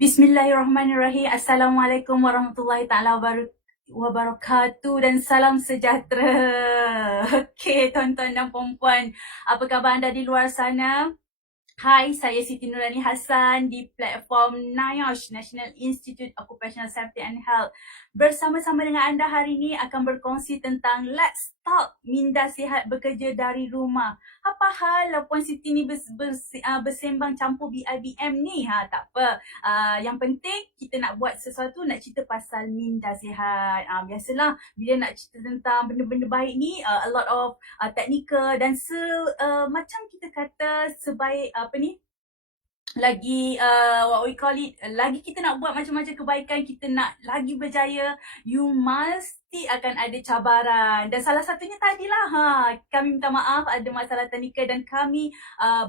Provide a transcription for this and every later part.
Bismillahirrahmanirrahim. Assalamualaikum warahmatullahi taala wabarakatuh dan salam sejahtera. Okey, tuan-tuan dan puan-puan, apa khabar anda di luar sana? Hai, saya Siti Nurani Hassan di platform NIOSH, National Institute Occupational Safety and Health. Bersama-sama dengan anda hari ini akan berkongsi tentang Let's Talk Minda Sihat Bekerja dari Rumah. Apa hal Puan Siti ni bersembang campur BIBM ni? Tak apa. Yang penting kita nak buat sesuatu, nak cerita pasal minda sihat. Biasalah bila nak cerita tentang benda-benda baik ni, a lot of technical dan macam kita kata sebaik lagi what we call it, lagi kita nak buat macam-macam kebaikan, kita nak lagi berjaya, you mesti akan ada cabaran. Dan salah satunya tadilah kami minta maaf ada masalah teknikal dan kami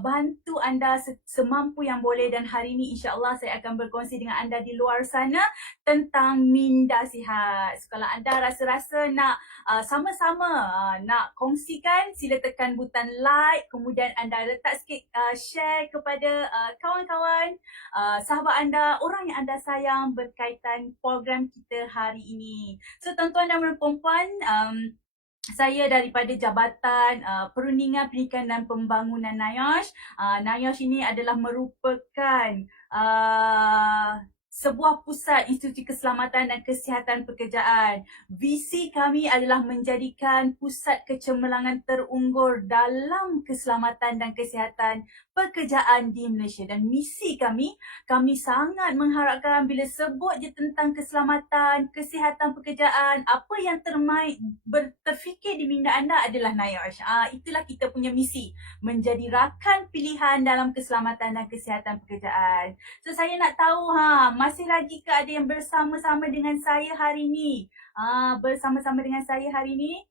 bantu anda semampu yang boleh. Dan hari ini insya-Allah saya akan berkongsi dengan anda di luar sana tentang minda sihat. So, kalau anda rasa-rasa nak sama-sama nak kongsikan, sila tekan butang like, kemudian anda letak sikit share kepada kawan-kawan, sahabat anda, orang yang anda sayang berkaitan program kita hari ini. So tuan-tuan dan puan-puan, saya daripada Jabatan Perundingan Pendidikan dan Pembangunan NIOSH. NIOSH ini adalah merupakan sebuah pusat institusi keselamatan dan kesihatan pekerjaan. Visi kami adalah menjadikan pusat kecemerlangan terunggur dalam keselamatan dan kesihatan pekerjaan di Malaysia. Dan misi kami sangat mengharapkan bila sebut je tentang keselamatan, kesihatan pekerjaan, apa yang terfikir di minda anda adalah NIOSH. Itulah kita punya misi, menjadi rakan pilihan dalam keselamatan dan kesihatan pekerjaan. So saya nak tahu masih lagi ke ada yang bersama-sama dengan saya hari ni? Bersama-sama dengan saya hari ni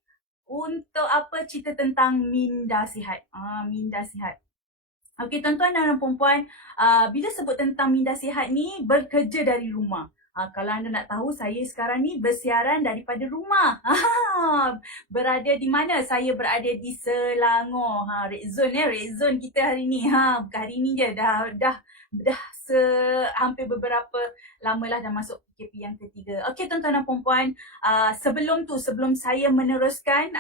untuk apa, cerita tentang minda sihat. Minda sihat. Okey tuan-tuan dan puan-puan, bila sebut tentang minda sihat ni, bekerja dari rumah. Kalau anda nak tahu, saya sekarang ni bersiaran daripada rumah. Berada di mana? Saya berada di Selangor. Red zone kita hari ni. Bukan hari ni je, dah hampir beberapa lamalah dah masuk PKP yang ketiga. Okey tuan-tuan dan puan-puan, sebelum saya meneruskan,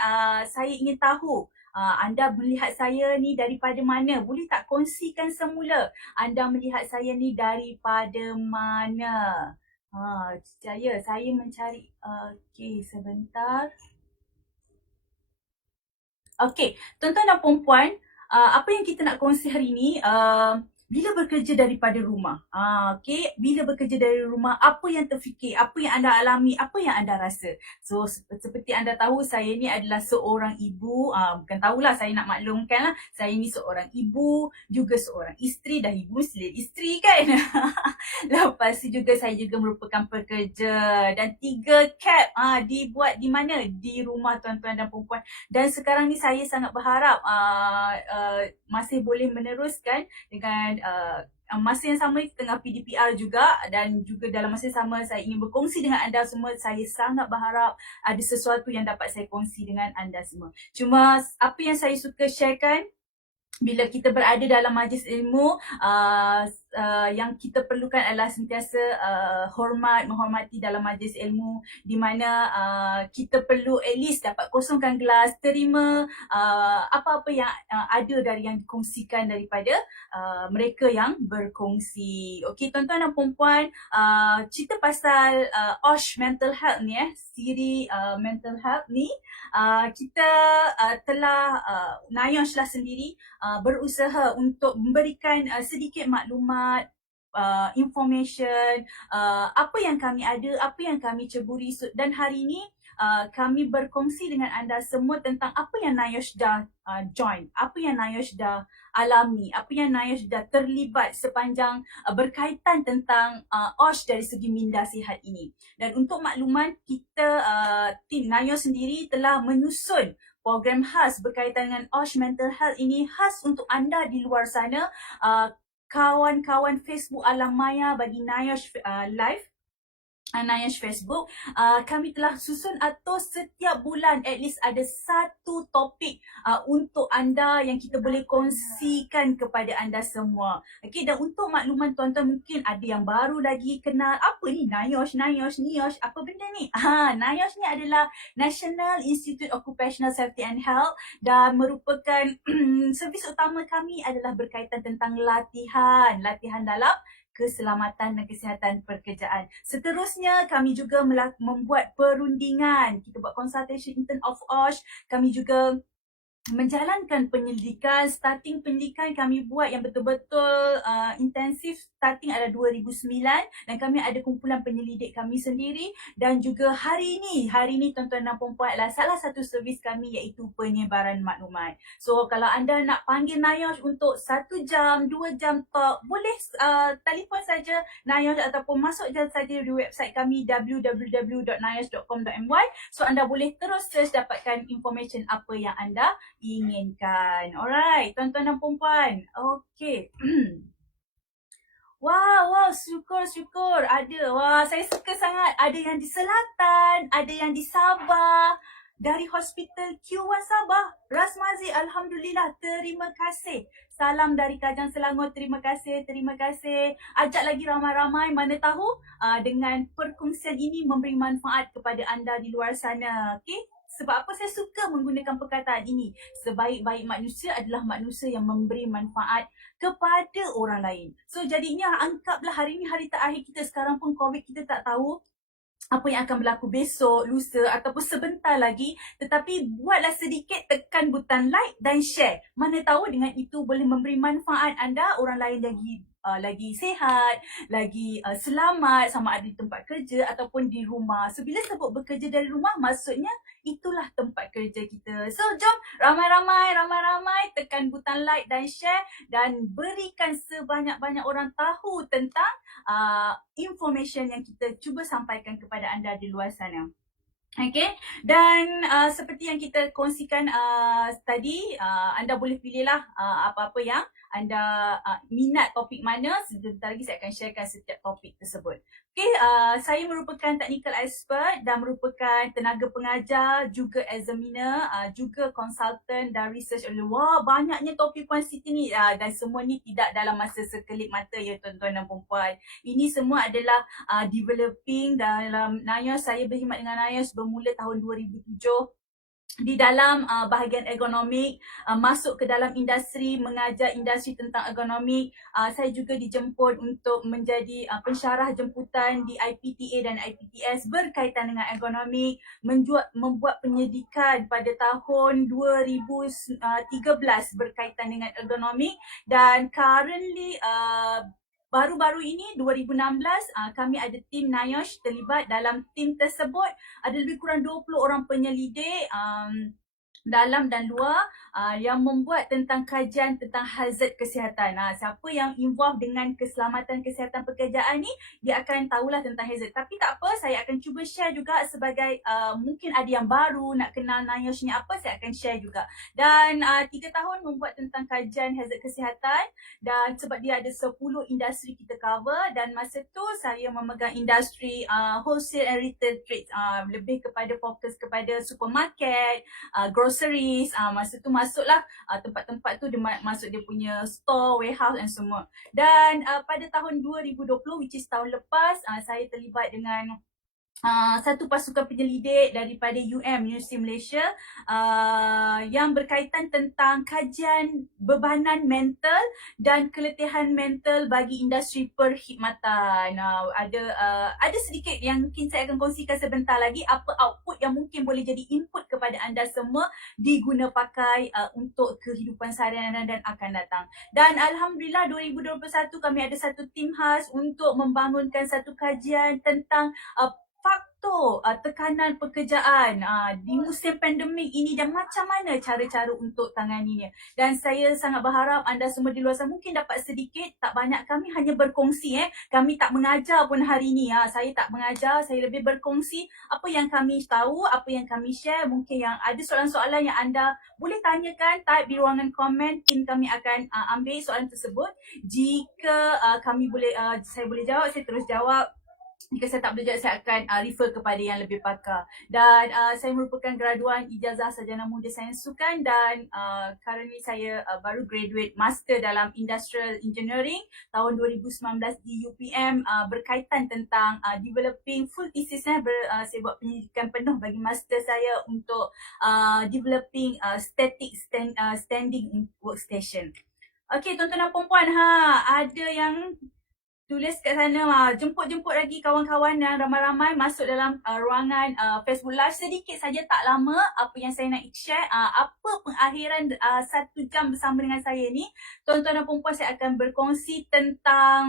saya ingin tahu anda melihat saya ni daripada mana? Boleh tak kongsikan semula anda melihat saya ni daripada mana? Saya mencari. Okey, sebentar. Okey, tuan-tuan dan puan-puan, apa yang kita nak kongsi hari ni, bila bekerja daripada rumah. Okey, bila bekerja dari rumah, apa yang terfikir, apa yang anda alami, apa yang anda rasa. So, seperti anda tahu, saya ni adalah seorang ibu. Bukan tahulah, saya nak maklumkan lah. Saya ni seorang ibu, juga seorang isteri. Dah ibu, mesti isteri kan? Lepas tu juga saya juga merupakan pekerja. Dan 3 cap dibuat di mana? Di rumah tuan-tuan dan puan-puan. Dan sekarang ni saya sangat berharap masih boleh meneruskan dengan masa yang sama tengah PDPR juga, dan juga dalam masa yang sama saya ingin berkongsi dengan anda semua. Saya sangat berharap ada sesuatu yang dapat saya kongsi dengan anda semua. Cuma apa yang saya suka sharekan, bila kita berada dalam majlis ilmu, yang kita perlukan adalah sentiasa menghormati dalam majlis ilmu, di mana kita perlu at least dapat kosongkan gelas, terima apa-apa yang ada dari yang dikongsikan daripada mereka yang berkongsi. Okey tuan-tuan dan puan-puan, cerita pasal OSH Mental Health ni, siri Mental Health ni, kita telah NIOSH lah sendiri berusaha untuk memberikan sedikit maklumat, information, apa yang kami ada, apa yang kami ceburi. Dan hari ini kami berkongsi dengan anda semua tentang apa yang NIOSH dah join, apa yang NIOSH dah alami, apa yang NIOSH dah terlibat sepanjang berkaitan tentang OSH dari segi minda sihat ini. Dan untuk makluman, kita tim NIOSH sendiri telah menyusun program khas berkaitan dengan OSH Mental Health ini, khas untuk anda di luar sana, kawan-kawan Facebook Alam Maya bagi NIOSH Live. Nayash Facebook, kami telah susun atau setiap bulan at least ada satu topik untuk anda yang kita boleh kongsikan kepada anda semua. Okay, dan untuk makluman tuan-tuan mungkin ada yang baru lagi kenal, apa ni NIOSH, apa benda ni? NIOSH ni adalah National Institute Occupational Safety and Health dan merupakan servis utama kami adalah berkaitan tentang latihan dalam keselamatan dan kesihatan pekerjaan. Seterusnya, kami juga membuat perundingan. Kita buat consultation intern of OSH. Kami juga menjalankan penyelidikan. Starting penyelidikan kami buat yang betul-betul intensif. Starting adalah 2009 dan kami ada kumpulan penyelidik kami sendiri. Dan juga hari ini tuan-tuan dan puan-puan adalah salah satu servis kami iaitu penyebaran maklumat. So kalau anda nak panggil NIOSH untuk 1 jam, 2 jam talk, boleh telefon saja NIOSH ataupun masuk je saja di website kami www.niosh.com.my. So anda boleh terus search dapatkan information apa yang anda inginkan. Alright, tuan-tuan dan puan-puan. Okay. Wow, syukur. Ada. Wah, saya suka sangat. Ada yang di Selatan, ada yang di Sabah. Dari Hospital Q1 Sabah, Rasmazi, Alhamdulillah, terima kasih. Salam dari Kajang Selangor, terima kasih. Ajak lagi ramai-ramai, mana tahu dengan perkongsian ini memberi manfaat kepada anda di luar sana. Okay? Sebab apa saya suka menggunakan perkataan ini? Sebaik-baik manusia adalah manusia yang memberi manfaat kepada orang lain. So jadinya anggaplah hari ini hari terakhir kita, sekarang pun COVID, kita tak tahu apa yang akan berlaku besok, lusa ataupun sebentar lagi. Tetapi buatlah sedikit, tekan butang like dan share. Mana tahu dengan itu boleh memberi manfaat anda, orang lain lagi sihat, lagi selamat, sama ada di tempat kerja ataupun di rumah. So bila sebut bekerja dari rumah, maksudnya itulah tempat kerja kita. So jom ramai-ramai tekan butang like dan share dan berikan sebanyak-banyak orang tahu tentang information yang kita cuba sampaikan kepada anda di luar sana. Okay, dan seperti yang kita kongsikan tadi, anda boleh pilihlah apa-apa yang anda minat, topik mana. Sebentar lagi saya akan sharekan setiap topik tersebut. Okay, saya merupakan technical expert dan merupakan tenaga pengajar, juga examiner, juga consultant dan research. Wah, banyaknya topik Puan Siti ni, dan semua ni tidak dalam masa sekelip mata ya tuan-tuan dan puan-puan. Ini semua adalah developing dalam NIOSH. Saya berkhidmat dengan NIOSH bermula tahun 2007 di dalam bahagian ergonomik, masuk ke dalam industri, mengajar industri tentang ergonomik. Saya juga dijemput untuk menjadi pensyarah jemputan di IPTA dan IPTS berkaitan dengan ergonomik, membuat penyelidikan pada tahun 2013 berkaitan dengan ergonomik, dan currently baru-baru ini 2016 kami ada tim NIOSH terlibat dalam tim tersebut. Ada lebih kurang 20 orang penyelidik dalam dan luar yang membuat tentang kajian tentang hazard kesihatan. Siapa yang involved dengan keselamatan kesihatan pekerjaan ni, dia akan tahulah tentang hazard. Tapi tak apa, saya akan cuba share juga sebagai mungkin ada yang baru nak kenal NIOSH ni apa, saya akan share juga. Dan 3 tahun membuat tentang kajian hazard kesihatan, dan sebab dia ada 10 industri kita cover, dan masa tu saya memegang industri wholesale and retail trade, lebih kepada fokus kepada supermarket, groceries. Masa tu masuklah tempat-tempat tu, dia masuk dia punya store, warehouse dan semua. Dan pada tahun 2020, which is tahun lepas, saya terlibat dengan satu pasukan penyelidik daripada Universiti Malaysia yang berkaitan tentang kajian bebanan mental dan keletihan mental bagi industri perkhidmatan. Ada sedikit yang mungkin saya akan kongsikan sebentar lagi, apa output yang mungkin boleh jadi input kepada anda semua diguna pakai untuk kehidupan seharian dan akan datang. Dan Alhamdulillah 2021 kami ada satu tim khas untuk membangunkan satu kajian tentang faktor tekanan pekerjaan di musim pandemik ini dan macam mana cara-cara untuk tanganinya. Dan saya sangat berharap anda semua di luar sana mungkin dapat sedikit, tak banyak. Kami hanya berkongsi. Kami tak mengajar pun hari ini. Saya tak mengajar, saya lebih berkongsi apa yang kami tahu, apa yang kami share. Mungkin yang ada soalan-soalan yang anda boleh tanyakan, type di ruangan komen. Tim kami akan ambil soalan tersebut. Jika saya boleh jawab, saya terus jawab. Jika saya tak boleh jawab, saya akan refer kepada yang lebih pakar. Dan saya merupakan graduan ijazah sarjana muda sains sukan dan currently saya baru graduate master dalam industrial engineering tahun 2019 di UPM, berkaitan tentang developing full thesis. Saya buat penyelidikan penuh bagi master saya untuk developing static standing workstation. Okay, tuan-tuan dan puan-puan, ada yang tulis kat sana, jemput-jemput lagi kawan-kawan yang ramai-ramai masuk dalam ruangan Facebook Live. Sedikit saja, tak lama, apa yang saya nak share, apa pengakhiran 1 jam bersama dengan saya ni, tuan-tuan dan puan-puan, saya akan berkongsi tentang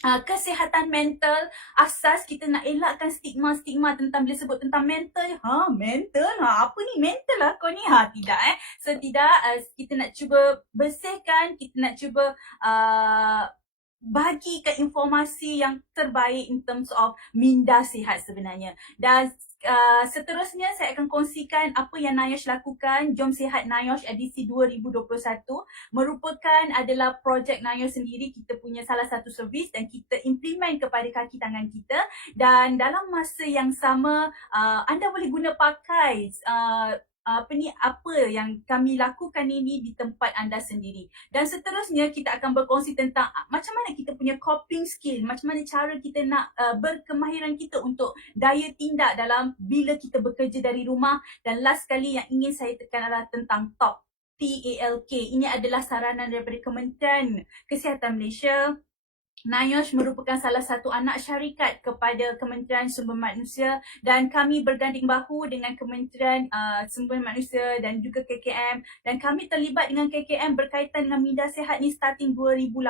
kesihatan mental. Asas kita nak elakkan stigma-stigma tentang bila sebut tentang mental. Mental? Apa ni mental lah kau ni? Tidak So tidak, kita nak cuba bersihkan, kita nak cuba bagikan informasi yang terbaik in terms of minda sihat sebenarnya. Dan seterusnya saya akan kongsikan apa yang NIOSH lakukan. Jom Sihat NIOSH edisi 2021 merupakan adalah projek NIOSH sendiri. Kita punya salah satu servis dan kita implement kepada kaki tangan kita. Dan dalam masa yang sama, anda boleh guna pakai apa yang kami lakukan ini di tempat anda sendiri. Dan seterusnya kita akan berkongsi tentang macam mana kita punya coping skill, macam mana cara kita nak berkemahiran kita untuk daya tindak dalam bila kita bekerja dari rumah. Dan last kali yang ingin saya tekan adalah tentang TALK. Ini adalah saranan daripada Kementerian Kesihatan Malaysia. NIOSH merupakan salah satu anak syarikat kepada Kementerian Sumber Manusia dan kami berganding bahu dengan Kementerian Sumber Manusia dan juga KKM, dan kami terlibat dengan KKM berkaitan dengan minda sihat ni starting 2018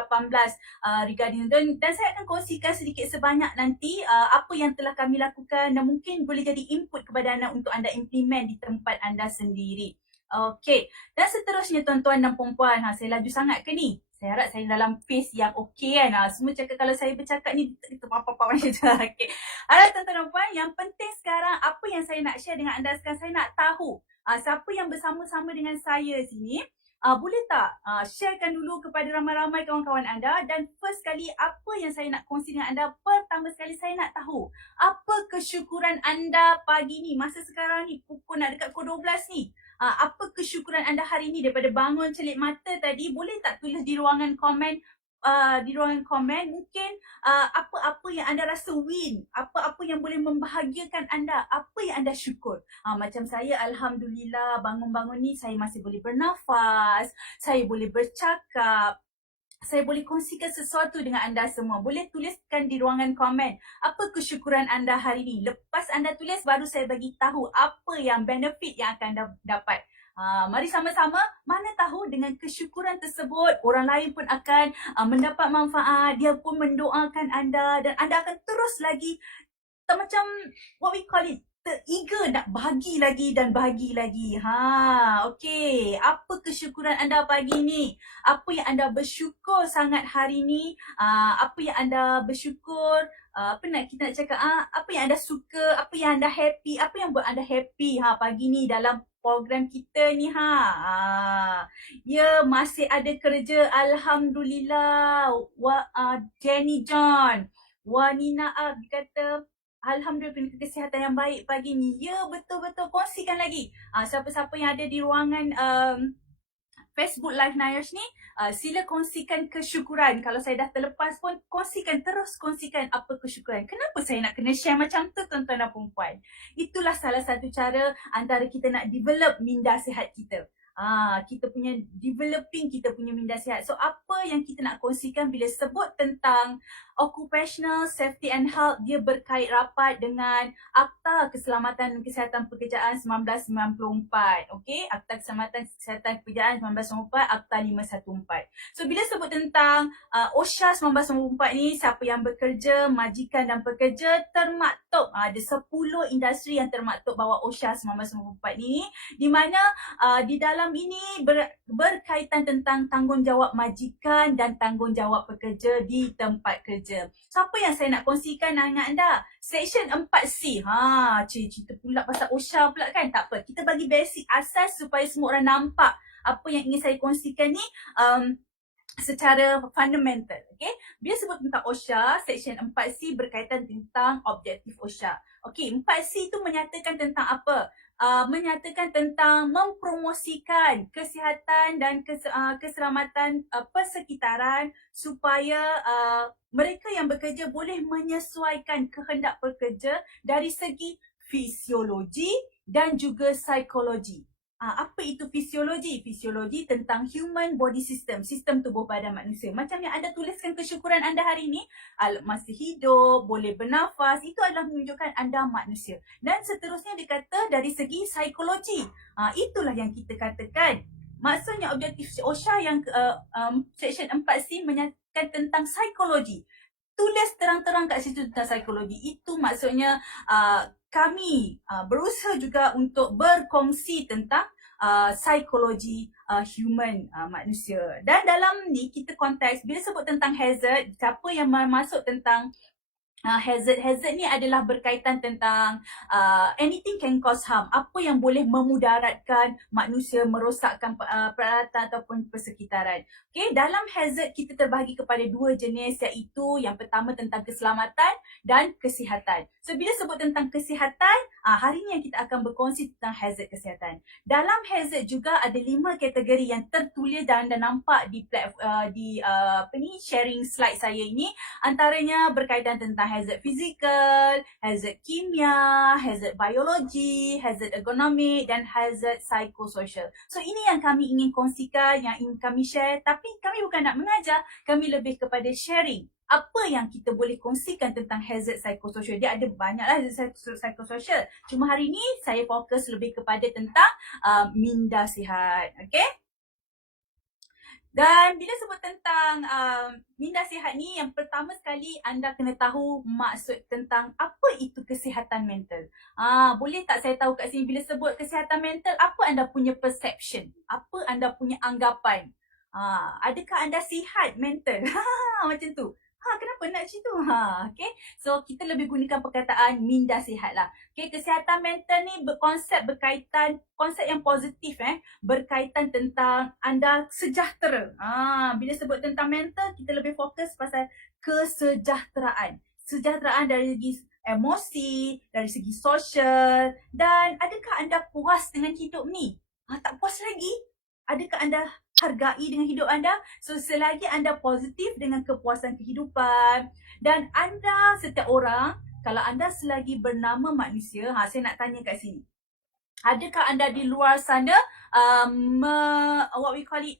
regarding, dan saya akan kongsikan sedikit sebanyak nanti apa yang telah kami lakukan dan mungkin boleh jadi input kepada anda untuk anda implement di tempat anda sendiri. Okey, dan seterusnya tuan-tuan dan puan-puan, saya laju sangat ke ni? Saya harap saya dalam pace yang okey kan. Semua cakap kalau saya bercakap ni kita apa-apa macam tu. Okey. Alright tuan-tuan dan puan, yang penting sekarang apa yang saya nak share dengan anda sekarang, saya nak tahu siapa yang bersama-sama dengan saya sini. Boleh tak sharekan dulu kepada ramai-ramai kawan-kawan anda. Dan first kali apa yang saya nak kongsi dengan anda, pertama sekali saya nak tahu apa kesyukuran anda pagi ni, masa sekarang ni pukul nak dekat pukul 12 ni. Apa kesyukuran anda hari ni daripada bangun celik mata tadi? Boleh tak tulis di ruangan komen? Mungkin apa-apa yang anda rasa win, apa-apa yang boleh membahagiakan anda, apa yang anda syukur. Macam saya, alhamdulillah bangun-bangun ni saya masih boleh bernafas, saya boleh bercakap, saya boleh kongsikan sesuatu dengan anda semua. Boleh tuliskan di ruangan komen apa kesyukuran anda hari ni. Lepas anda tulis, baru saya bagi tahu apa yang benefit yang akan dapat. Mari sama-sama, mana tahu dengan kesyukuran tersebut orang lain pun akan mendapat manfaat. Dia pun mendoakan anda dan anda akan terus lagi macam what we call it, eager nak bahagi lagi dan bahagi lagi. Okey. Apa kesyukuran anda pagi ni? Apa yang anda bersyukur sangat hari ni? Apa yang anda bersyukur? Kita nak cakap, apa yang anda suka? Apa yang anda happy? Apa yang buat anda happy pagi ni dalam program kita ni? Ya, masih ada kerja. Alhamdulillah. Jenny John. Nina kata, alhamdulillah punya kesihatan yang baik pagi ni. Ya, betul-betul. Kongsikan lagi. Siapa-siapa yang ada di ruangan Facebook Live NIOSH ni, sila kongsikan kesyukuran. Kalau saya dah terlepas pun, terus kongsikan apa kesyukuran. Kenapa saya nak kena share macam tu tuan-tuan dan puan-puan? Itulah salah satu cara antara kita nak develop minda sihat kita. Kita punya developing kita punya minda sihat. So apa yang kita nak kongsikan bila sebut tentang occupational safety and health, dia berkait rapat dengan Akta Keselamatan dan Kesihatan Pekerjaan 1994. Okey, Akta Keselamatan dan Kesihatan Pekerjaan 1994, Akta 514. So bila sebut tentang OSHA 1994 ni, siapa yang bekerja, majikan dan pekerja termaktub. Ada 10 industri yang termaktub bawah OSHA 1994 ni, di mana di dalam ini berkaitan tentang tanggungjawab majikan dan tanggungjawab pekerja di tempat kerja. So apa yang saya nak kongsikan dengan anda? Section 4C. Cerita pula pasal OSHA pula kan? Tak apa, kita bagi basic asas supaya semua orang nampak apa yang ingin saya kongsikan ni secara fundamental. Okay? Bila sebut tentang OSHA, Seksyen 4C berkaitan tentang objektif OSHA. Okey, 4C itu menyatakan tentang apa? Menyatakan tentang mempromosikan kesihatan dan keselamatan persekitaran supaya mereka yang bekerja boleh menyesuaikan kehendak pekerja dari segi fisiologi dan juga psikologi. Apa itu fisiologi? Fisiologi tentang human body system, sistem tubuh badan manusia. Macam yang anda tuliskan kesyukuran anda hari ini, masih hidup, boleh bernafas, itu adalah menunjukkan anda manusia. Dan seterusnya dikata dari segi psikologi. Itulah yang kita katakan. Maksudnya objektif OSHA yang Seksyen 4C menyatakan tentang psikologi. Tulis terang-terang kat situ tentang psikologi. Itu maksudnya kami berusaha juga untuk berkongsi tentang psikologi human manusia. Dan dalam ni kita konteks, bila sebut tentang hazard, siapa yang masuk tentang hazard ni adalah berkaitan tentang anything can cause harm. Apa yang boleh memudaratkan manusia, merosakkan peralatan ataupun persekitaran. Okay, dalam hazard kita terbahagi kepada dua jenis, iaitu yang pertama tentang keselamatan dan kesihatan. So bila sebut tentang kesihatan, hari ni yang kita akan berkongsi tentang hazard kesihatan. Dalam hazard juga ada 5 kategori yang tertulis dan anda nampak di sharing slide saya ini. Antaranya berkaitan tentang hazard fizikal, hazard kimia, hazard biologi, hazard ergonomik dan hazard psikososial. So ini yang kami ingin kongsikan, yang ingin kami share, tapi kami bukan nak mengajar, kami lebih kepada sharing. Apa yang kita boleh kongsikan tentang hazard psikososial? Dia ada banyaklah hazard psikososial. Cuma hari ini saya fokus lebih kepada tentang minda sihat. Okay? Dan bila sebut tentang minda sihat ni, yang pertama sekali anda kena tahu maksud tentang apa itu kesihatan mental. Boleh tak saya tahu kat sini, bila sebut kesihatan mental, apa anda punya perception? Apa anda punya anggapan? Adakah anda sihat mental? Macam tu. Kenapa nak macam tu? Okay. So, kita lebih gunakan perkataan minda sihat lah. Okay, kesihatan mental ni berkaitan, konsep yang positif berkaitan tentang anda sejahtera. Bila sebut tentang mental, kita lebih fokus pasal kesejahteraan. Sejahteraan dari segi emosi, dari segi sosial, dan adakah anda puas dengan hidup ni? Tak puas lagi? Adakah anda hargai dengan hidup anda? So selagi anda positif dengan kepuasan kehidupan, dan anda, setiap orang, kalau anda selagi bernama manusia, saya nak tanya kat sini, adakah anda di luar sana what we call it,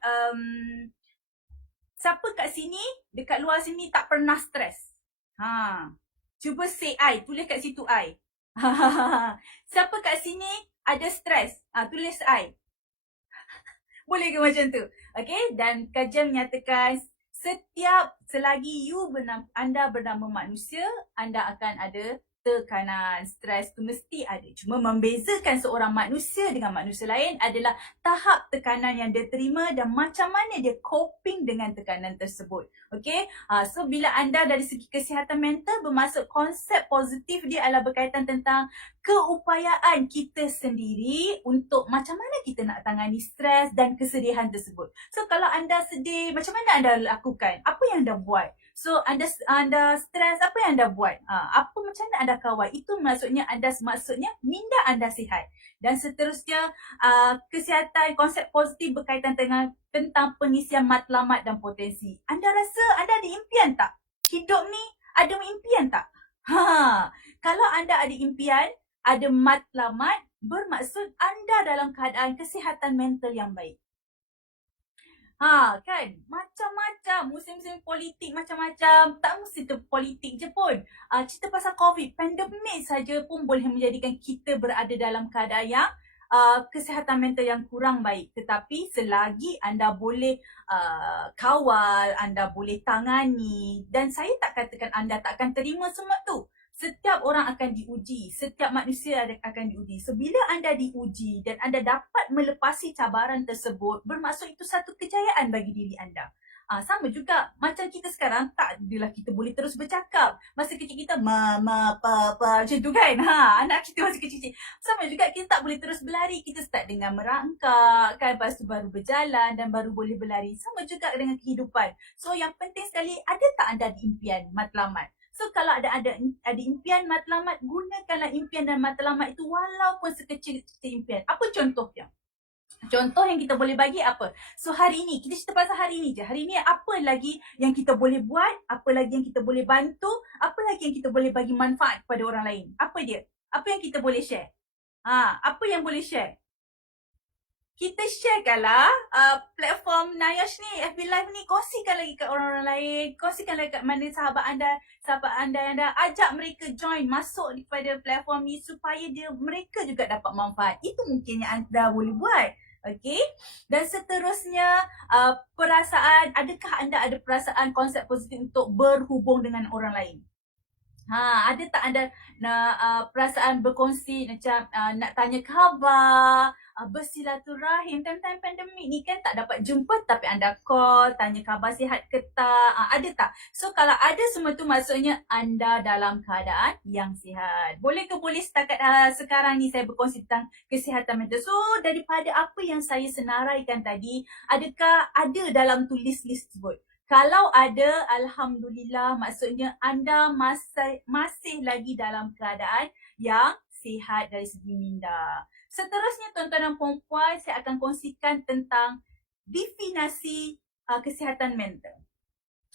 siapa kat sini, dekat luar sini tak pernah stres? Cuba say I, tulis kat situ I. Siapa kat sini ada stres? Tulis I. Boleh ke macam tu? Okay, dan kajian menyatakan selagi anda bernama manusia, anda akan ada tekanan, stres tu mesti ada. Cuma membezakan seorang manusia dengan manusia lain adalah tahap tekanan yang dia terima dan macam mana dia coping dengan tekanan tersebut. Okay, so bila anda dari segi kesihatan mental, bermaksud konsep positif dia adalah berkaitan tentang keupayaan kita sendiri untuk macam mana kita nak tangani stres dan kesedihan tersebut. So kalau anda sedih, macam mana anda lakukan? Apa yang anda buat? So anda stres, apa yang anda buat? Macam mana anda kawal? Itu maksudnya minda anda sihat. Dan seterusnya, kesihatan, konsep positif berkaitan tentang pengisian matlamat dan potensi. Anda rasa anda ada impian tak? Hidup ni ada impian tak? Kalau anda ada impian, ada matlamat, bermaksud anda dalam keadaan kesihatan mental yang baik. Kan, macam-macam, musim-musim politik macam-macam, tak mesti tu politik je pun. Cerita pasal COVID, pandemik saja pun boleh menjadikan kita berada dalam keadaan yang kesihatan mental yang kurang baik. Tetapi selagi anda boleh kawal, anda boleh tangani, dan saya tak katakan anda tak akan terima semua tu. Setiap orang akan diuji, setiap manusia akan diuji. So, bila anda diuji dan anda dapat melepasi cabaran tersebut, bermaksud itu satu kejayaan bagi diri anda. Sama juga macam kita sekarang, tak adalah kita boleh terus bercakap. Masa kecil kita mama, papa, macam tu kan. Anak kita masih kecil-kecil. Sama juga kita tak boleh terus berlari. Kita start dengan merangkak kan. Lepas tu baru berjalan dan baru boleh berlari. Sama juga dengan kehidupan. So yang penting sekali, ada tak anda ada impian matlamat? So kalau ada impian matlamat, gunakanlah impian dan matlamat itu walaupun sekecil-kecil impian. Apa contohnya? Contoh yang kita boleh bagi apa? So hari ini, kita cerita pasal hari ini je. Hari ini apa lagi yang kita boleh buat? Apa lagi yang kita boleh bantu? Apa lagi yang kita boleh bagi manfaat kepada orang lain? Apa dia? Apa yang kita boleh share? Apa yang boleh share? Kita sharekanlah platform Nayash ni, FB Live ni, kongsikan lagi kat orang-orang lain, kongsikan lagi kat mana sahabat anda yang dah ajak mereka join masuk kepada platform ni supaya mereka juga dapat manfaat. Itu mungkin yang anda boleh buat. Okay, dan seterusnya perasaan, adakah anda ada perasaan konsep positif untuk berhubung dengan orang lain? Ada tak anda perasaan berkongsi macam nak tanya khabar, bersilaturahim? Time-time pandemik ni kan tak dapat jumpa tapi anda call, tanya khabar sihat ke tak? Ada tak? So kalau ada semua tu maksudnya anda dalam keadaan yang sihat. Boleh ke boleh setakat sekarang ni saya berkongsi tentang kesihatan mental. So daripada apa yang saya senaraikan tadi, adakah ada dalam tu list-list tersebut? Kalau ada, alhamdulillah, maksudnya anda masih lagi dalam keadaan yang sihat dari segi minda. Seterusnya tuan-tuan dan puan-puan, saya akan kongsikan tentang definisi kesihatan mental.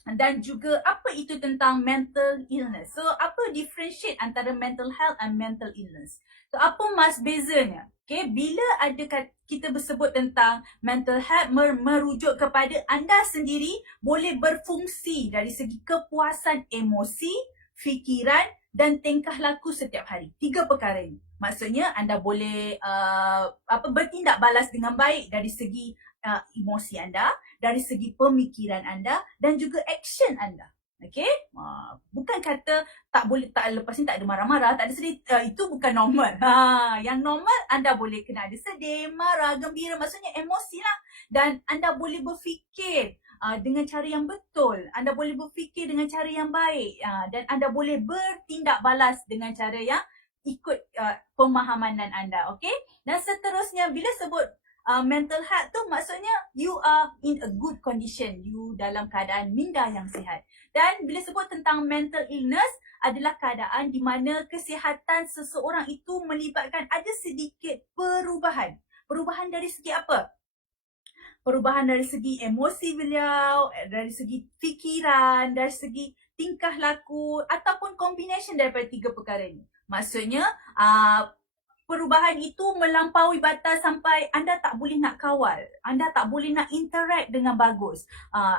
Dan juga apa itu tentang mental illness. So apa differentiate antara mental health and mental illness? So apa bezanya? Okay, bila kita bersebut tentang mental health, merujuk kepada anda sendiri boleh berfungsi dari segi kepuasan emosi, fikiran dan tingkah laku setiap hari. 3 perkara ini. Maksudnya anda boleh bertindak balas dengan baik dari segi emosi anda, dari segi pemikiran anda dan juga action anda. Okay? Bukan kata tak lepas ni tak ada marah-marah, tak ada sedih. Itu bukan normal. Yang normal anda boleh kena ada sedih, marah, gembira. Maksudnya emosi lah. Dan anda boleh berfikir dengan cara yang betul. Anda boleh berfikir dengan cara yang baik. Dan anda boleh bertindak balas dengan cara yang ikut pemahaman anda. Okay? Dan seterusnya bila sebut mental health tu maksudnya you are in a good condition. You dalam keadaan minda yang sihat. Dan bila sebut tentang mental illness adalah keadaan di mana kesihatan seseorang itu melibatkan ada sedikit perubahan. Perubahan dari segi apa? Perubahan dari segi emosi beliau, dari segi fikiran, dari segi tingkah laku ataupun combination daripada 3 perkara ini. Maksudnya perubahan itu melampaui batas sampai anda tak boleh nak kawal. Anda tak boleh nak interact dengan bagus.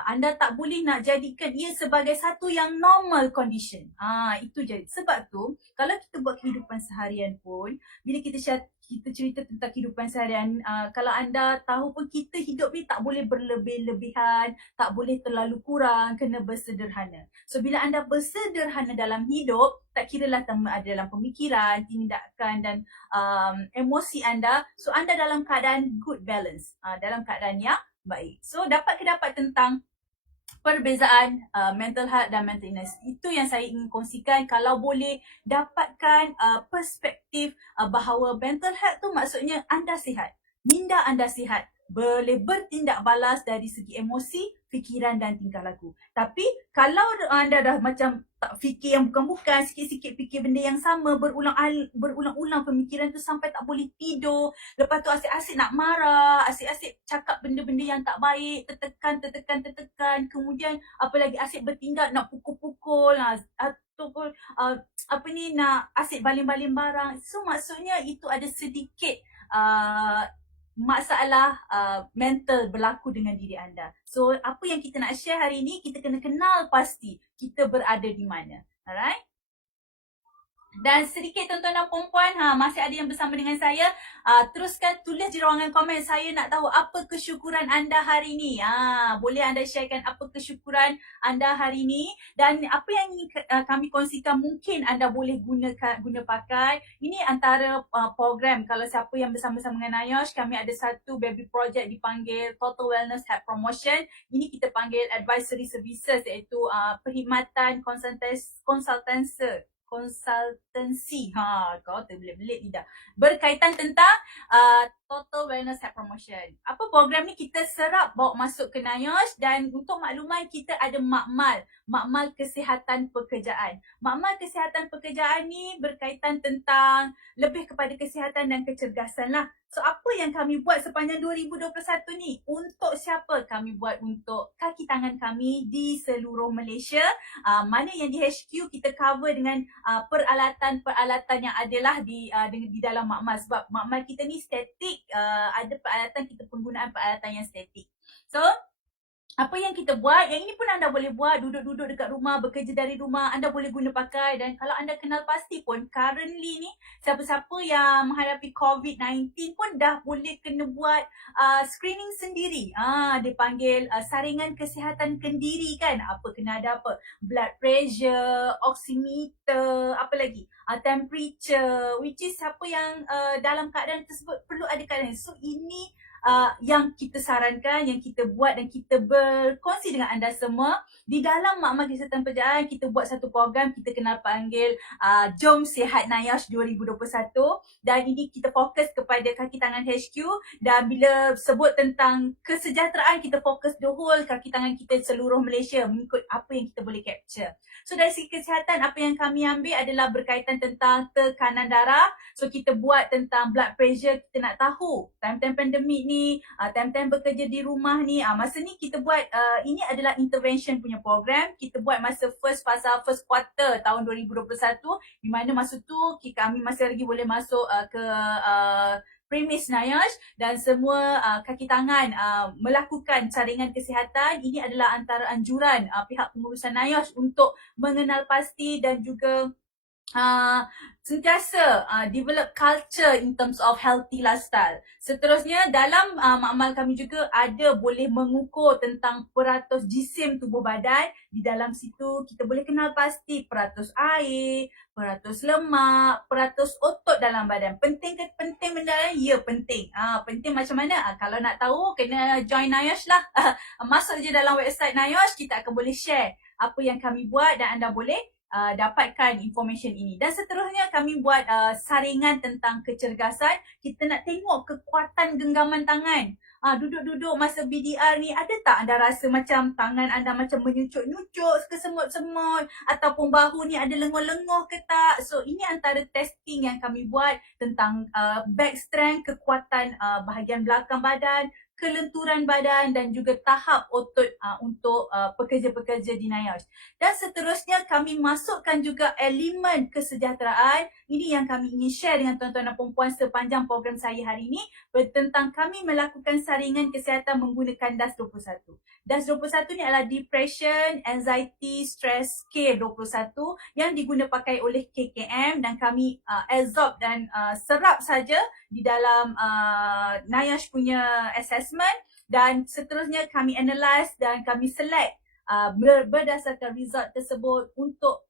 Anda tak boleh nak jadikan ia sebagai satu yang normal condition. Itu jadi. Sebab tu, kalau kita buat kehidupan seharian pun, bila kita cerita tentang kehidupan seharian, kalau anda tahu pun kita hidup ni tak boleh berlebih-lebihan, tak boleh terlalu kurang, kena bersederhana. So bila anda bersederhana dalam hidup, tak kiralah ada dalam pemikiran, tindakan dan emosi anda, so anda dalam keadaan good balance, dalam keadaan yang baik. So dapat tentang perbezaan mental health dan mental illness. Itu yang saya ingin kongsikan. Kalau boleh dapatkan perspektif bahawa mental health tu maksudnya anda sihat, minda anda sihat, boleh bertindak balas dari segi emosi, fikiran dan tingkah laku. Tapi kalau anda dah macam tak fikir yang bukan-bukan, sikit-sikit fikir benda yang sama, berulang-ulang pemikiran tu sampai tak boleh tidur, lepas tu asyik-asyik nak marah, asyik-asyik cakap benda-benda yang tak baik, tertekan, kemudian apalagi asyik bertindak nak pukul-pukul, ataupun nak asyik baling-baling barang. So maksudnya itu ada sedikit masalah mental berlaku dengan diri anda. So apa yang kita nak share hari ni, kita kena kenal pasti kita berada di mana. Alright? Dan sedikit tuan-tuan dan puan-puan, masih ada yang bersama dengan saya. Teruskan tulis di ruangan komen. Saya nak tahu apa kesyukuran anda hari ini. Boleh anda sharekan apa kesyukuran anda hari ini dan apa yang kami kongsikan mungkin anda boleh guna pakai. Ini antara program. Kalau siapa yang bersama-sama dengan NIOSH, kami ada satu baby project dipanggil Total Wellness Health Promotion. Ini kita panggil advisory services, iaitu perkhidmatan konsultansi. Kau terbelit-belit lidah. Berkaitan tentang Total Wellness Health Promotion. Apa program ni kita serap bawa masuk ke NIOSH, dan untuk makluman kita ada makmal kesihatan pekerjaan. Makmal kesihatan pekerjaan ni berkaitan tentang lebih kepada kesihatan dan kecergasan lah. So apa yang kami buat sepanjang 2021 ni? Untuk siapa? Kami buat untuk kaki tangan kami di seluruh Malaysia. Mana yang di HQ kita cover dengan peralatan-peralatan yang adalah di dalam makmal. Sebab makmal kita ni statik, ada peralatan, kita penggunaan peralatan yang statik. So apa yang kita buat, yang ini pun anda boleh buat duduk-duduk dekat rumah, bekerja dari rumah, anda boleh guna pakai. Dan kalau anda kenal pasti pun currently ni siapa-siapa yang menghadapi COVID-19 pun dah boleh kena buat screening sendiri. Dia panggil saringan kesihatan kendiri kan. Apa kena ada apa? Blood pressure, oximeter, apa lagi? Temperature, which is siapa yang dalam keadaan tersebut perlu ada keadaan. So ini yang kita sarankan, yang kita buat dan kita berkongsi dengan anda semua. Di dalam makmal kesihatan pekerjaan, kita buat satu program kita kenal panggil Jom Sihat NIOSH 2021. Dan ini kita fokus kepada kaki tangan HQ. Dan bila sebut tentang kesejahteraan, kita fokus the whole kaki tangan kita seluruh Malaysia mengikut apa yang kita boleh capture. So dari segi kesihatan, apa yang kami ambil adalah berkaitan tentang tekanan darah. So kita buat tentang blood pressure. Kita nak tahu time-time pandemik ni, time-time bekerja di rumah ni, masa ni kita buat, ini adalah intervention punya program. Kita buat masa first quarter tahun 2021, di mana masa tu kami masih lagi boleh masuk ke premis NIOSH, dan semua kaki tangan melakukan saringan kesihatan. Ini adalah antara anjuran pihak pengurusan NIOSH untuk mengenal pasti dan juga sentiasa develop culture in terms of healthy lifestyle. Seterusnya dalam makmal kami juga ada boleh mengukur tentang peratus jisim tubuh badan. Di dalam situ kita boleh kenal pasti peratus air, peratus lemak, peratus otot dalam badan. Penting ke penting benda ni? Ya, penting. Penting macam mana? Kalau nak tahu, kena join NIOSH lah. Masuk je dalam website NIOSH, kita akan boleh share apa yang kami buat dan anda boleh dapatkan information ini. Dan seterusnya kami buat saringan tentang kecergasan. Kita nak tengok kekuatan genggaman tangan. Duduk-duduk masa BDR ni, ada tak anda rasa macam tangan anda macam menyucuk-nyucuk, kesemut-semut, ataupun bahu ni ada lenguh-lenguh ke tak? So ini antara testing yang kami buat tentang back strength, kekuatan bahagian belakang badan, kelenturan badan dan juga tahap otot untuk pekerja-pekerja di NIOSH. Dan seterusnya kami masukkan juga elemen kesejahteraan. Ini yang kami ingin share dengan tuan-tuan dan puan-puan sepanjang program saya hari ini, tentang kami melakukan saringan kesihatan menggunakan DAS 21. DAS 21 ni adalah Depression, Anxiety, Stress Scale 21 yang diguna pakai oleh KKM, dan kami absorb dan serap saja di dalam NIOSH punya assessment. Dan seterusnya kami analyse dan kami select berdasarkan result tersebut untuk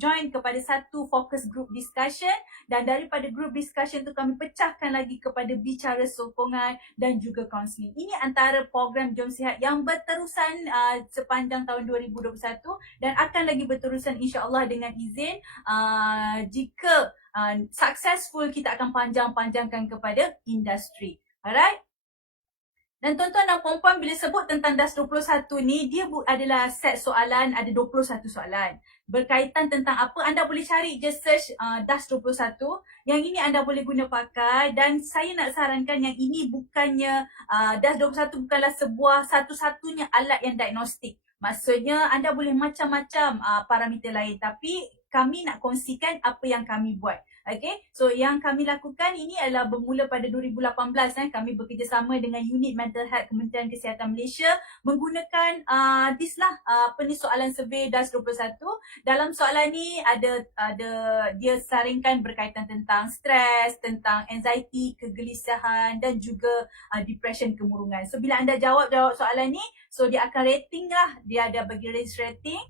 join kepada satu focus group discussion. Dan daripada group discussion tu kami pecahkan lagi kepada bicara sokongan dan juga counselling. Ini antara program Jom Sihat yang berterusan sepanjang tahun 2021 dan akan lagi berterusan insya-Allah dengan izin. Jika successful, kita akan panjangkan kepada industri. Alright? Dan tuan-tuan dan puan-puan, bila sebut tentang DAS 21 ni, dia adalah set soalan, ada 21 soalan. Berkaitan tentang apa, anda boleh cari je search DAS 21. Yang ini anda boleh guna pakai, dan saya nak sarankan yang ini bukannya, DAS 21 bukanlah sebuah satu-satunya alat yang diagnostik. Maksudnya anda boleh macam-macam parameter lain, tapi kami nak kongsikan apa yang kami buat. Okay, so yang kami lakukan ini adalah bermula pada 2018. Kami bekerjasama dengan Unit Mental Health Kementerian Kesihatan Malaysia menggunakan soalan survey DAS 21. Dalam soalan ni ada dia saringkan berkaitan tentang stres, tentang anxiety, kegelisahan dan juga depression, kemurungan. So bila anda jawab soalan ni, so dia akan rating lah, dia ada bagi rating.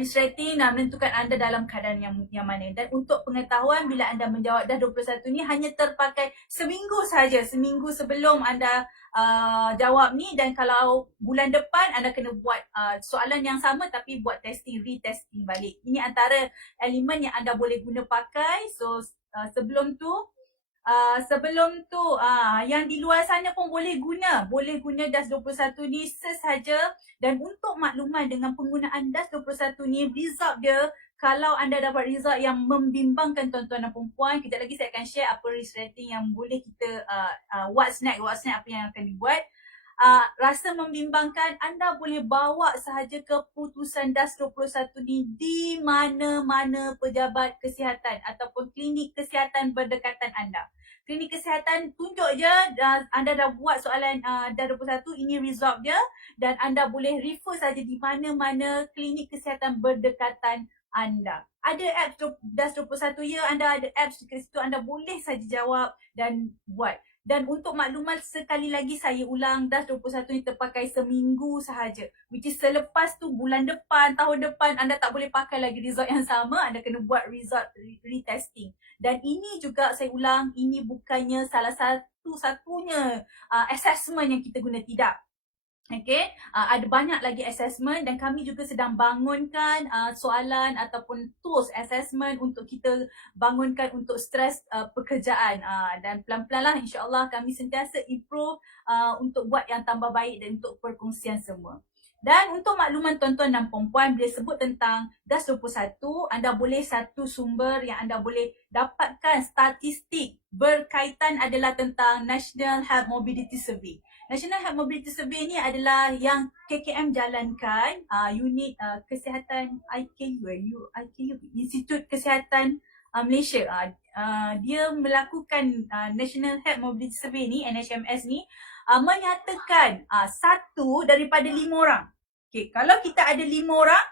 Risk rating menentukan anda dalam keadaan yang mana. Dan untuk pengetahuan, bila anda menjawab DAS 21 ni hanya terpakai seminggu saja, seminggu sebelum anda jawab ni. Dan kalau bulan depan anda kena buat soalan yang sama tapi buat retesting balik. Ini antara elemen yang anda boleh guna pakai. So sebelum tu yang di luar sana pun boleh guna DAS 21 ni sesaja. Dan untuk makluman dengan penggunaan DAS 21 ni, result dia, kalau anda dapat result yang membimbangkan tuan-tuan dan perempuan, kejap lagi saya akan share apa risk rating yang boleh kita what's next apa yang akan dibuat. Rasa membimbangkan, anda boleh bawa sahaja keputusan DAS 21 ni di mana-mana pejabat kesihatan ataupun klinik kesihatan berdekatan anda. Klinik kesihatan tunjuk je anda dah buat soalan DAS 21, ini result dia, dan anda boleh refer saja di mana-mana klinik kesihatan berdekatan anda. Ada apps DAS 21 ya, anda ada apps di situ, anda boleh saja jawab dan buat. Dan untuk maklumat sekali lagi saya ulang, DAS 21 ni terpakai seminggu sahaja. Which is selepas tu bulan depan, tahun depan anda tak boleh pakai lagi result yang sama, anda kena buat result retesting. Dan ini juga saya ulang, ini bukannya salah satu-satunya assessment yang kita guna, tidak. Okay, ada banyak lagi assessment dan kami juga sedang bangunkan soalan ataupun tools assessment untuk kita bangunkan untuk stres pekerjaan, dan pelan-pelan lah insyaAllah kami sentiasa improve untuk buat yang tambah baik dan untuk perkongsian semua. Dan untuk makluman tuan-tuan dan perempuan, bila sebut tentang DAS 21, anda boleh satu sumber yang anda boleh dapatkan statistik berkaitan adalah tentang National Health Mobility Survey. National Health Mobility Survey ni adalah yang KKM jalankan, unit kesihatan IKU, Institut Kesihatan Malaysia. Dia melakukan National Health Mobility Survey ni, NHMS ni, menyatakan 1 daripada 5 orang. Okay, kalau kita ada 5 orang,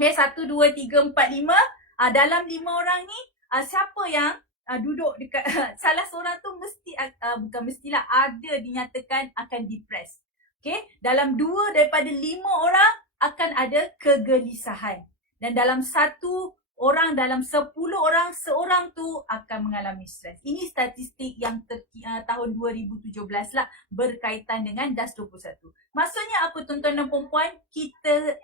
1, 2, 3, 4, 5, dalam 5 orang ni, siapa yang duduk dekat salah seorang tu bukan mestilah, ada dinyatakan akan depres. Okay, dalam 2 daripada 5 orang akan ada kegelisahan. Dan dalam 1 orang dalam 10 orang, seorang tu akan mengalami stres. Ini statistik yang tahun 2017 lah, berkaitan dengan DAS 21. Maksudnya apa tuan-tuan dan perempuan? Kita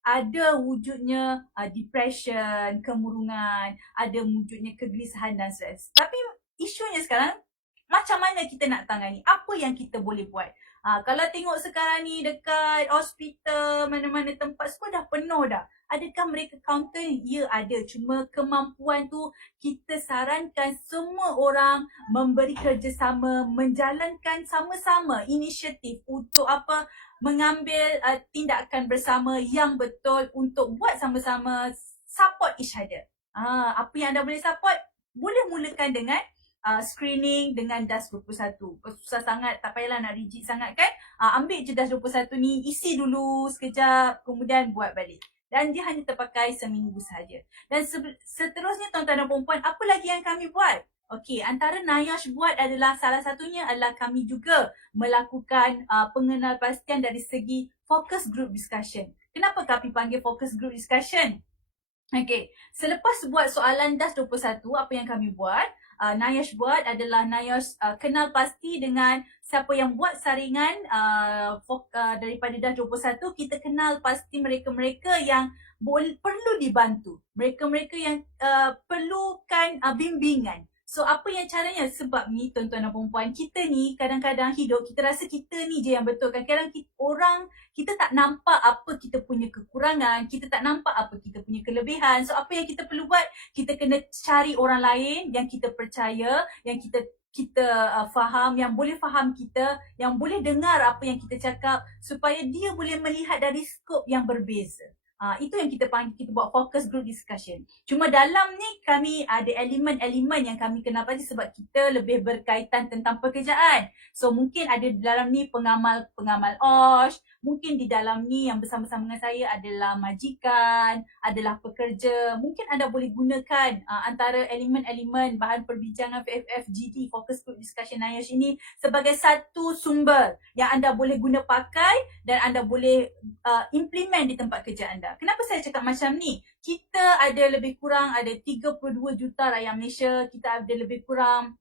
ada wujudnya depression, kemurungan, ada wujudnya kegelisahan dan stres. Tapi isunya sekarang, macam mana kita nak tangani? Apa yang kita boleh buat? Kalau tengok sekarang ni dekat hospital, mana-mana tempat semua dah penuh dah. Adakah mereka counter? Ya, ada. Cuma kemampuan tu kita sarankan semua orang memberi kerjasama, menjalankan sama-sama inisiatif untuk apa? Mengambil tindakan bersama yang betul untuk buat sama-sama, support each other. Apa yang anda boleh support? Boleh mulakan dengan screening dengan DAS 21. Susah sangat, tak payahlah nak rigid sangat kan. Ambil je DAS 21 ni, isi dulu sekejap, kemudian buat balik. Dan dia hanya terpakai seminggu sahaja. Dan seterusnya tuan-tuan dan perempuan, apa lagi yang kami buat? Okey, antara NIOSH buat adalah salah satunya adalah kami juga melakukan pengenalpastian dari segi focus group discussion. Kenapa kami panggil focus group discussion? Okey, selepas buat soalan DAS 21, apa yang kami buat? NIOSH buat adalah NIOSH kenal pasti dengan siapa yang buat saringan daripada DAS 21. Kita kenal pasti mereka-mereka yang perlu dibantu, mereka-mereka yang perlukan bimbingan. So apa yang caranya? Sebab ni tuan-tuan dan perempuan, kita ni kadang-kadang hidup, kita rasa kita ni je yang betul kan. Kadang kita tak nampak apa kita punya kekurangan, kita tak nampak apa kita punya kelebihan. So apa yang kita perlu buat? Kita kena cari orang lain yang kita percaya, yang kita faham, yang boleh faham kita, yang boleh dengar apa yang kita cakap, supaya dia boleh melihat dari skop yang berbeza. Itu yang kita panggil, kita buat focus group discussion. Cuma dalam ni kami ada elemen-elemen yang kami kenal pasti sebab kita lebih berkaitan tentang pekerjaan. So mungkin ada dalam ni pengamal OSH, mungkin di dalam ni yang bersama-sama dengan saya adalah majikan, adalah pekerja. Mungkin anda boleh gunakan antara elemen-elemen bahan perbincangan FFGD, Focus Group Discussion NIOSH ini sebagai satu sumber yang anda boleh guna pakai dan anda boleh implement di tempat kerja anda. Kenapa saya cakap macam ni? Kita ada lebih kurang ada 32 juta rakyat Malaysia, kita ada lebih kurang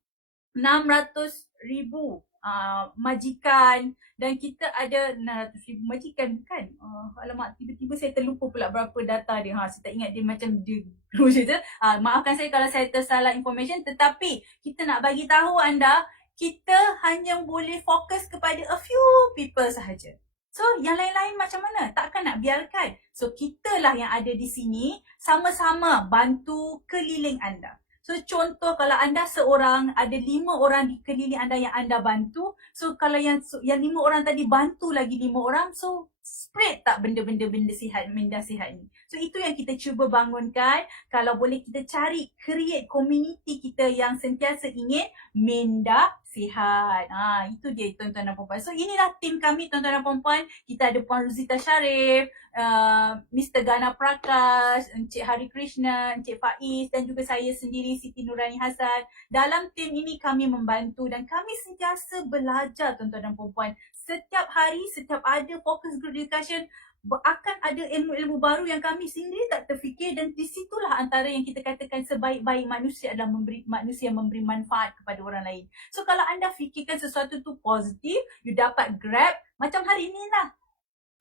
600,000 majikan dan kita ada 600,000 majikan bukan? Alamak, tiba-tiba saya terlupa pula berapa data dia. Saya tak ingat dia macam dia closure je. Maafkan saya kalau saya tersalah information, tetapi kita nak bagi tahu anda kita hanya boleh fokus kepada a few people sahaja. So, yang lain-lain macam mana? Takkan nak biarkan. So, kitalah yang ada di sini sama-sama bantu keliling anda. So, contoh kalau anda seorang, ada 5 orang di keliling anda yang anda bantu. So, kalau yang 5 orang tadi bantu lagi 5 orang, so spread tak benda-benda sihat, minda sihat ni. So, itu yang kita cuba bangunkan. Kalau boleh kita cari, create community kita yang sentiasa ingin minda sihat. Itu dia tuan-tuan dan puan-puan. So, inilah tim kami tuan-tuan dan puan-puan. Kita ada Puan Ruzita Sharif, Mr. Gana Prakash, Encik Hari Krishna, Encik Faiz dan juga saya sendiri Siti Nurani Hassan. Dalam tim ini kami membantu dan kami sentiasa belajar tuan-tuan dan puan-puan. Setiap hari, setiap ada focus group discussion, akan ada ilmu-ilmu baru yang kami sendiri tak terfikir dan di situlah antara yang kita katakan sebaik-baik manusia adalah manusia yang memberi manfaat kepada orang lain. So kalau anda fikirkan sesuatu tu positif, you dapat grab macam hari ni lah.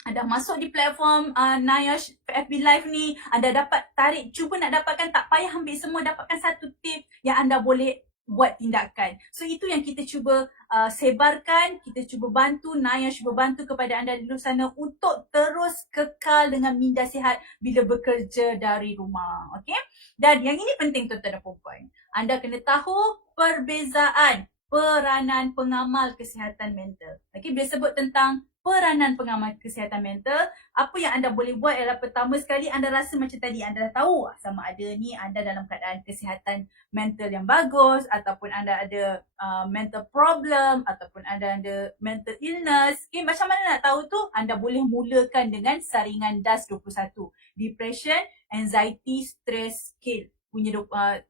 Anda masuk di platform NIOSH FB Live ni, anda dapat tarik, cuba nak dapatkan, tak payah ambil semua, dapatkan satu tip yang anda boleh buat tindakan. So itu yang kita cuba sebarkan, kita cuba bantu, NIOSH berbantu kepada anda di luar sana untuk terus kekal dengan minda sihat bila bekerja dari rumah. Okay? Dan yang ini penting tuan-tuan dan puan-puan. Anda kena tahu perbezaan peranan pengamal kesihatan mental. Okay? Bila sebut tentang peranan pengamal kesihatan mental, apa yang anda boleh buat adalah pertama sekali anda rasa macam tadi, anda dah tahu sama ada ni anda dalam keadaan kesihatan mental yang bagus ataupun anda ada mental problem ataupun anda ada mental illness. Okay, macam mana nak tahu tu? Anda boleh mulakan dengan saringan DAS 21, Depression, Anxiety, Stress Scale.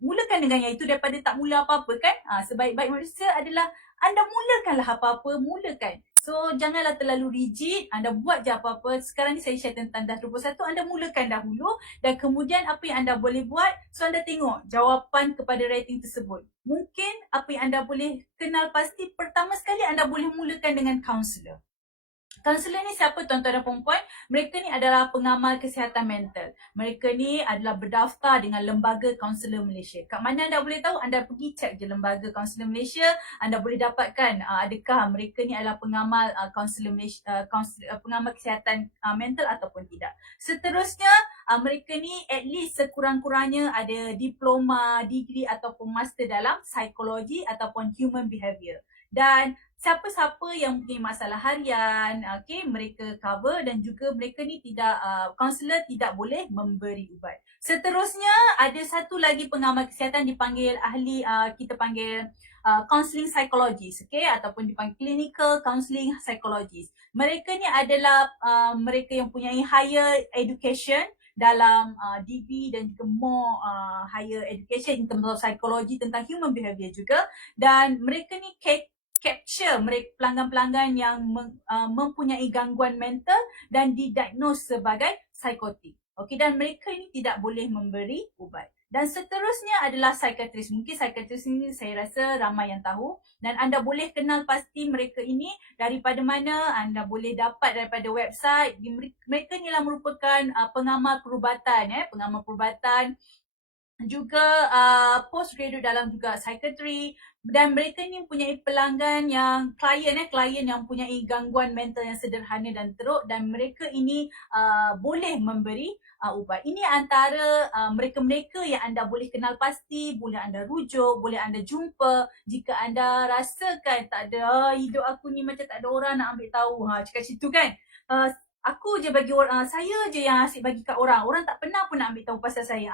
Mulakan dengan yang itu daripada tak mula apa-apa kan. Sebaik-baik manusia adalah anda mulakanlah apa-apa, mulakan. So, janganlah terlalu rigid, anda buat je apa-apa. Sekarang ni saya share tentang DAS 21, anda mulakan dahulu dan kemudian apa yang anda boleh buat, so anda tengok jawapan kepada rating tersebut. Mungkin apa yang anda boleh kenal pasti, pertama sekali anda boleh mulakan dengan kaunselor. Kaunselor ni siapa tuan-tuan dan puan-puan? Mereka ni adalah pengamal kesihatan mental. Mereka ni adalah berdaftar dengan Lembaga Kaunselor Malaysia. Kat mana anda boleh tahu? Anda pergi cek je Lembaga Kaunselor Malaysia, anda boleh dapatkan adakah mereka ni adalah pengamal kaunselor Malaysia, pengamal kesihatan mental ataupun tidak. Seterusnya, mereka ni at least sekurang-kurangnya ada diploma, degree ataupun master dalam psikologi ataupun human behavior. Dan siapa-siapa yang mempunyai masalah harian, okay, mereka cover dan juga mereka ni tidak, kaunselor tidak boleh memberi ubat. Seterusnya, ada satu lagi pengamal kesihatan dipanggil ahli, kita panggil counselling psychologist, okay, ataupun dipanggil clinical counselling psychologist. Mereka ni adalah mereka yang mempunyai higher education dalam degree dan juga more higher education in terms of psychology tentang human behavior juga, dan mereka ni capture mereka pelanggan-pelanggan yang mempunyai gangguan mental dan didiagnose sebagai psikotik. Okey, dan mereka ini tidak boleh memberi ubat. Dan seterusnya adalah psikiatris. Mungkin psikiatris ini saya rasa ramai yang tahu dan anda boleh kenal pasti mereka ini daripada mana. Anda boleh dapat daripada website. Mereka inilah merupakan pengamal perubatan, pengamal perubatan, juga postgraduate dalam juga psychiatry, dan mereka ni mempunyai pelanggan yang klien yang mempunyai gangguan mental yang sederhana dan teruk, dan mereka ini boleh memberi ubat. Ini antara mereka-mereka yang anda boleh kenal pasti, boleh anda rujuk, boleh anda jumpa jika anda rasakan tak ada hidup aku ni macam tak ada orang nak ambil tahu, cakap situ kan. Aku je bagi orang, saya je yang asyik bagi kat orang. Orang tak pernah pun nak ambil tahu pasal saya.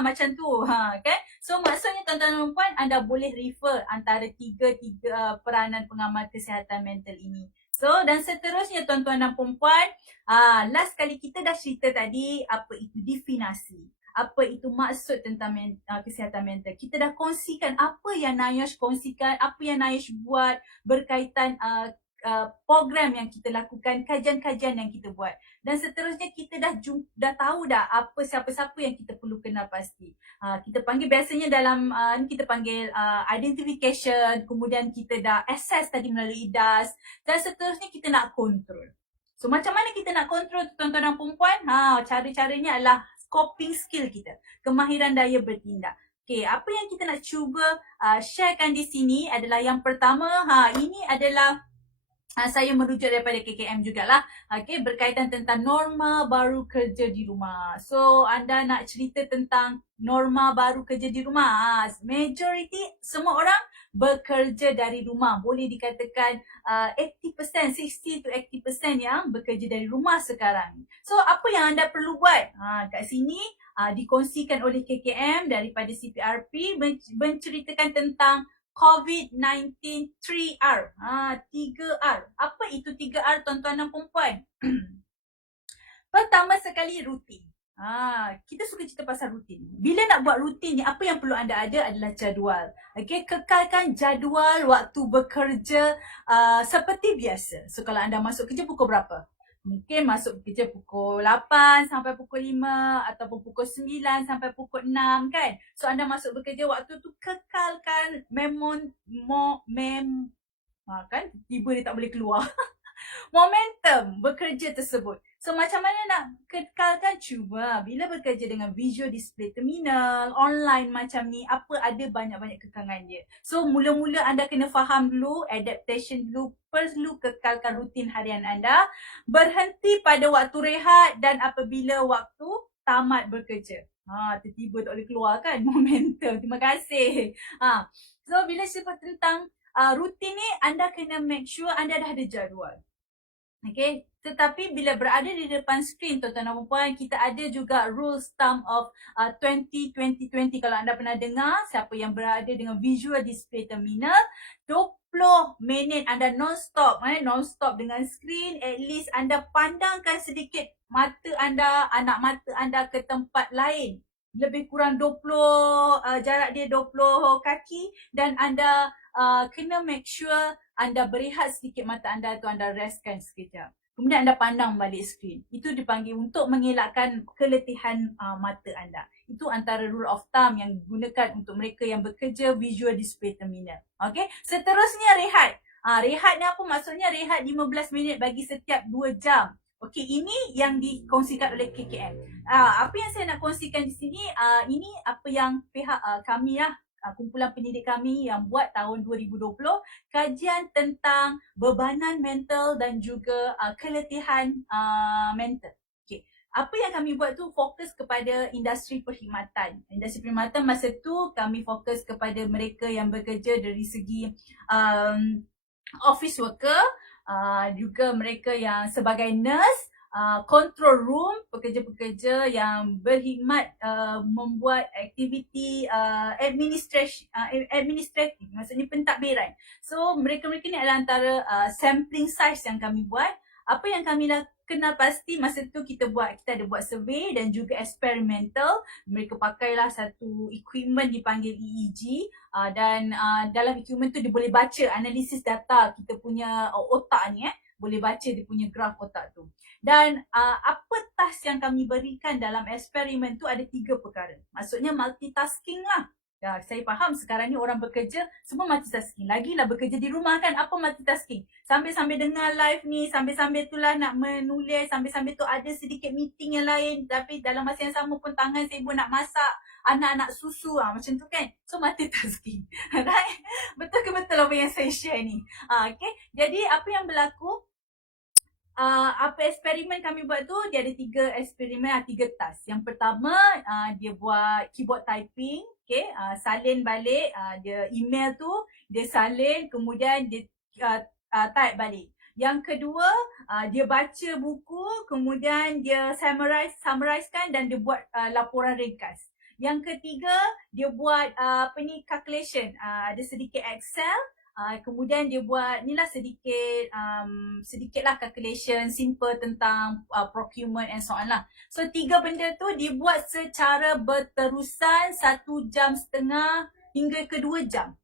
Macam tu. Kan? So maksudnya tuan-tuan dan puan, anda boleh refer antara tiga peranan pengamal kesihatan mental ini. So dan seterusnya tuan-tuan dan puan, last kali kita dah cerita tadi apa itu definasi. Apa itu maksud tentang kesihatan mental. Kita dah kongsikan apa yang Nayosh kongsikan, apa yang Nayosh buat berkaitan program yang kita lakukan, kajian-kajian yang kita buat. Dan seterusnya kita dah tahu dah apa siapa-siapa yang kita perlu kenal pasti. Kita panggil biasanya dalam kita panggil identification, kemudian kita dah assess tadi melalui DAS, dan seterusnya kita nak control. So macam mana kita nak control tuan-tuan dan puan-puan? Cara-caranya adalah coping skill kita, kemahiran daya bertindak. Okay, apa yang kita nak cuba sharekan di sini adalah yang pertama, ini adalah saya merujuk daripada KKM jugalah. Okay, berkaitan tentang norma baru kerja di rumah. So, anda nak cerita tentang norma baru kerja di rumah. Majority, semua orang bekerja dari rumah. Boleh dikatakan 80%, 60 to 80% yang bekerja dari rumah sekarang. So, apa yang anda perlu buat? Kat sini, dikongsikan oleh KKM daripada CPRP menceritakan tentang COVID-19 3R. 3R. Apa itu 3R tuan-tuan dan puan-puan? Pertama sekali rutin. Kita suka cerita pasal rutin. Bila nak buat rutin ni, apa yang perlu anda ada adalah jadual. Okay, kekalkan jadual waktu bekerja seperti biasa. So kalau anda masuk kerja pukul berapa? Mungkin masuk kerja pukul 8 sampai pukul 5 ataupun pukul 9 sampai pukul 6 kan. So anda masuk bekerja waktu tu kekalkan kan tiba dia tak boleh keluar. Momentum bekerja tersebut. So macam mana nak kekalkan? Cuba bila bekerja dengan visual display terminal, online macam ni, ada banyak-banyak kekangan dia. So mula-mula anda kena faham dulu, adaptation dulu, perlu kekalkan rutin harian anda, berhenti pada waktu rehat dan apabila waktu tamat bekerja. Tiba-tiba tak boleh keluar kan, momentum. Terima kasih. So bila sebut tentang rutin ni, anda kena make sure anda dah ada jadual. Okay, tetapi bila berada di depan skrin tuan-tuan dan puan, kita ada juga rules thumb of 20-20-20. Kalau anda pernah dengar, siapa yang berada dengan visual display terminal, 20 minit anda non-stop dengan skrin. At least anda pandangkan sedikit mata anda, anak mata anda ke tempat lain. Lebih kurang 20, jarak dia 20 kaki, dan anda kena make sure anda berehat sedikit mata anda tu, anda restkan sekejap. Kemudian anda pandang balik skrin. Itu dipanggil untuk mengelakkan keletihan mata anda. Itu antara rule of thumb yang digunakan untuk mereka yang bekerja visual display terminal. Okay, seterusnya rehat. Rehat ni apa maksudnya? Rehat 15 minit bagi setiap 2 jam. Okey, ini yang dikongsikan oleh KKM. Apa yang saya nak kongsikan di sini, ini apa yang pihak kami kumpulan pendidik kami yang buat tahun 2020, kajian tentang bebanan mental dan juga keletihan mental. Okay. Apa yang kami buat tu fokus kepada industri perkhidmatan. Industri perkhidmatan masa tu kami fokus kepada mereka yang bekerja dari segi office worker, juga mereka yang sebagai nurse, control room, pekerja-pekerja yang berkhidmat membuat aktiviti administratif, maksudnya pentadbiran. So mereka-mereka ni adalah antara sampling size yang kami buat. Apa yang kami nak kenal pasti masa tu kita ada buat survey dan juga experimental. Mereka pakailah satu equipment dipanggil EEG, dan dalam equipment tu dia boleh baca analisis data kita punya otak ni, boleh baca dia punya graf otak tu. Dan apa task yang kami berikan dalam eksperimen tu ada 3 perkara. Maksudnya multitasking lah. Saya faham sekarang ni orang bekerja semua multitasking. Lagilah bekerja di rumah kan, apa multitasking? Sambil-sambil dengar live ni, sambil-sambil tu lah nak menulis, sambil-sambil tu ada sedikit meeting yang lain, tapi dalam masa yang sama pun tangan sibuk nak masak, anak-anak susu, macam tu kan. So multitasking. Right? Betul ke betul apa yang saya share ni? Okay. Jadi apa yang berlaku? Apa eksperimen kami buat tu, dia ada 3 eksperimen, 3 task. Yang pertama, dia buat keyboard typing, okay, salin balik, dia email tu, dia salin, kemudian dia type balik. Yang kedua, dia baca buku, kemudian dia summarizekan dan dia buat laporan ringkas. Yang ketiga, dia buat calculation, ada sedikit Excel. Kemudian dia buat ni lah sedikit lah calculation simple tentang procurement and so on lah. So 3 benda tu dibuat secara berterusan 1.5 jam hingga ke 2 jam.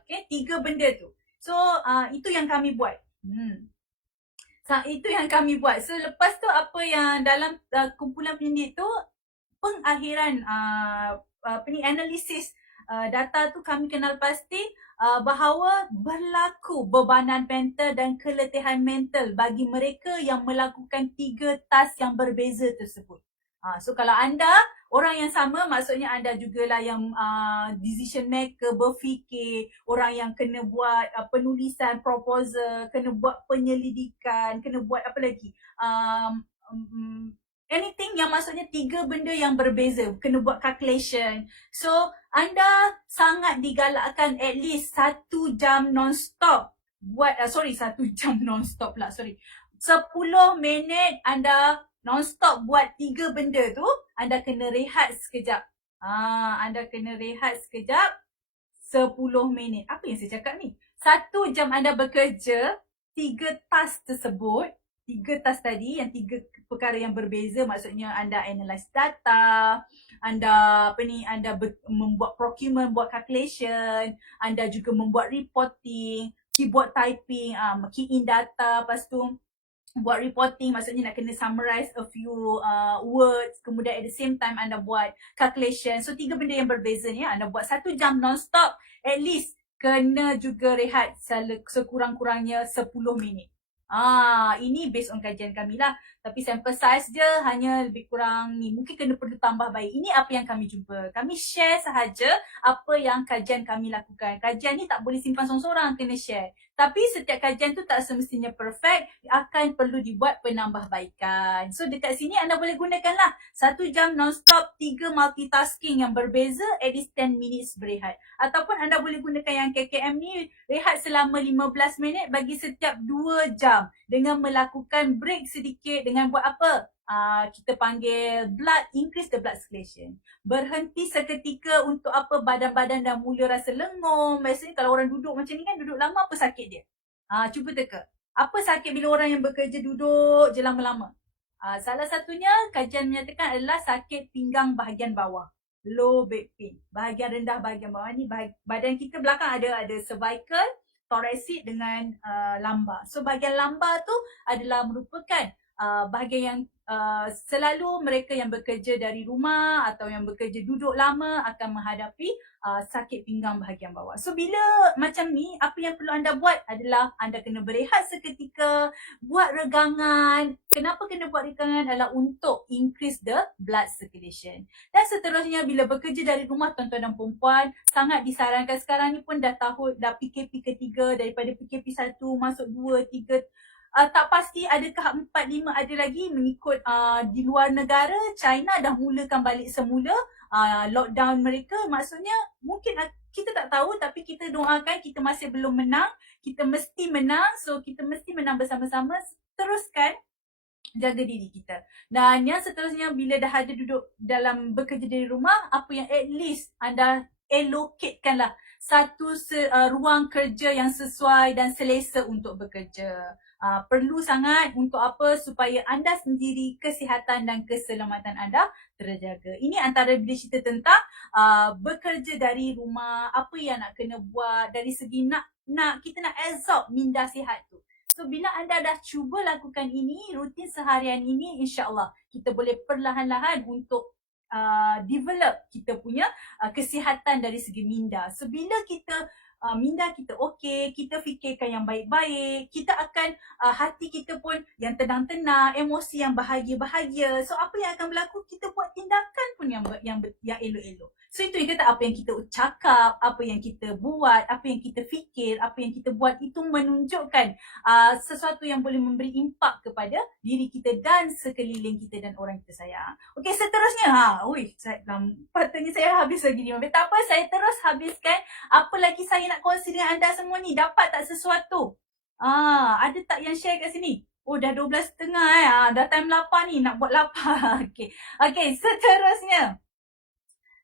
Okay, 3 benda tu. So itu yang kami buat. Itu yang kami buat. So lepas tu apa yang dalam kumpulan pendidik tu, pengakhiran analisis data tu kami kenal pasti bahawa berlaku bebanan mental dan keletihan mental bagi mereka yang melakukan 3 task yang berbeza tersebut. So kalau anda orang yang sama, maksudnya anda jugalah yang decision maker, berfikir, orang yang kena buat penulisan proposal, kena buat penyelidikan, kena buat apa lagi, anything yang maksudnya 3 benda yang berbeza, kena buat calculation. So anda sangat digalakkan at least 1 jam non-stop buat, 1 jam non-stop pula, 10 minit anda non-stop buat 3 benda tu, anda kena rehat sekejap. Anda kena rehat sekejap 10 minit. Apa yang saya cakap ni? 1 jam anda bekerja, 3 task tersebut, 3 task tadi, yang 3 perkara yang berbeza, maksudnya anda analyse data, anda membuat procurement, buat calculation, anda juga membuat reporting, keyboard typing, key in data, lepas tu buat reporting, maksudnya nak kena summarize a few words, kemudian at the same time anda buat calculation. So 3 benda yang berbeza ni, anda buat 1 jam non-stop, at least kena juga rehat sekurang-kurangnya 10 minit. Ini based on kajian kami lah. Tapi sample size je hanya lebih kurang ni. Mungkin perlu tambah baik. Ini apa yang kami jumpa. Kami share sahaja apa yang kajian kami lakukan. Kajian ni tak boleh simpan seorang-seorang, kena share. Tapi setiap kajian tu tak semestinya perfect, akan perlu dibuat penambahbaikan. So dekat sini anda boleh gunakanlah 1 jam non-stop, 3 multitasking yang berbeza, at least 10 minutes berehat. Ataupun anda boleh gunakan yang KKM ni, rehat selama 15 minit bagi setiap 2 jam dengan melakukan break sedikit, dengan buat apa? Kita panggil increase the blood circulation. Berhenti seketika untuk apa? Badan-badan dah mula rasa lengung. Biasanya kalau orang duduk macam ni kan, duduk lama, apa sakit dia? Cuba teka. Apa sakit bila orang yang bekerja duduk je lama-lama? Salah satunya kajian menyatakan adalah sakit pinggang bahagian bawah. Low back pain. Bahagian rendah bahagian bawah ni, badan kita belakang ada cervical, thoracic dengan lumbar. So bahagian lumbar tu adalah merupakan bahagian yang selalu mereka yang bekerja dari rumah atau yang bekerja duduk lama akan menghadapi sakit pinggang bahagian bawah. So bila macam ni, apa yang perlu anda buat adalah anda kena berehat seketika, buat regangan. Kenapa kena buat regangan? Adalah untuk increase the blood circulation. Dan seterusnya, bila bekerja dari rumah, tuan-tuan dan perempuan, sangat disarankan. Sekarang ni pun dah PKP ketiga, daripada PKP 1 masuk 2, 3, tak pasti adakah 4, 5 ada lagi mengikut di luar negara. China dah mulakan balik semula lockdown mereka. Maksudnya mungkin kita tak tahu, tapi kita doakan kita masih belum menang. Kita mesti menang. So kita mesti menang bersama-sama. Teruskan jaga diri kita. Dan yang seterusnya, bila dah ada duduk dalam bekerja dari rumah, apa yang at least anda allocatekanlah satu ruang kerja yang sesuai dan selesa untuk bekerja. Perlu sangat untuk apa? Supaya anda sendiri, kesihatan dan keselamatan anda terjaga. Ini antara bila cerita tentang bekerja dari rumah, apa yang nak kena buat dari segi kita nak absorb minda sihat tu. So bila anda dah cuba lakukan ini, rutin seharian ini, insyaAllah kita boleh perlahan-lahan untuk develop kita punya kesihatan dari segi minda. So bila kita minda kita okey, kita fikirkan yang baik-baik, kita akan hati kita pun yang tenang-tenang, emosi yang bahagia-bahagia. So apa yang akan berlaku? Kita buat tindakan pun yang elok-elok. So itu yang kata, apa yang kita cakap, apa yang kita buat, apa yang kita fikir, apa yang kita buat, itu menunjukkan sesuatu yang boleh memberi impak kepada diri kita dan sekeliling kita dan orang kita sayang. Okey, seterusnya patutnya saya habis lagi 5 minit. Tak apa, saya terus habiskan. Apa lagi saya nak kongsi dengan anda semua ni? Dapat tak sesuatu? Ada tak yang share kat sini? Oh, dah 12.30 dah time lapar ni, nak buat lapar. Okey, seterusnya.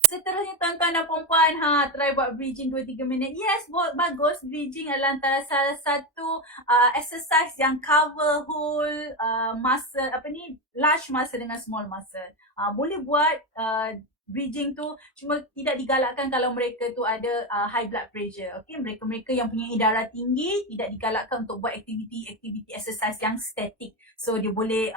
Seterusnya tuan-tuan dan puan-puan, try buat bridging 2-3 minit. Yes, bagus. Bridging adalah antara salah satu exercise yang cover whole muscle, large muscle dengan small muscle. Boleh buat bridging tu, cuma tidak digalakkan kalau mereka tu ada high blood pressure. Okay, mereka-mereka yang punya darah tinggi tidak digalakkan untuk buat aktiviti exercise yang static. So dia boleh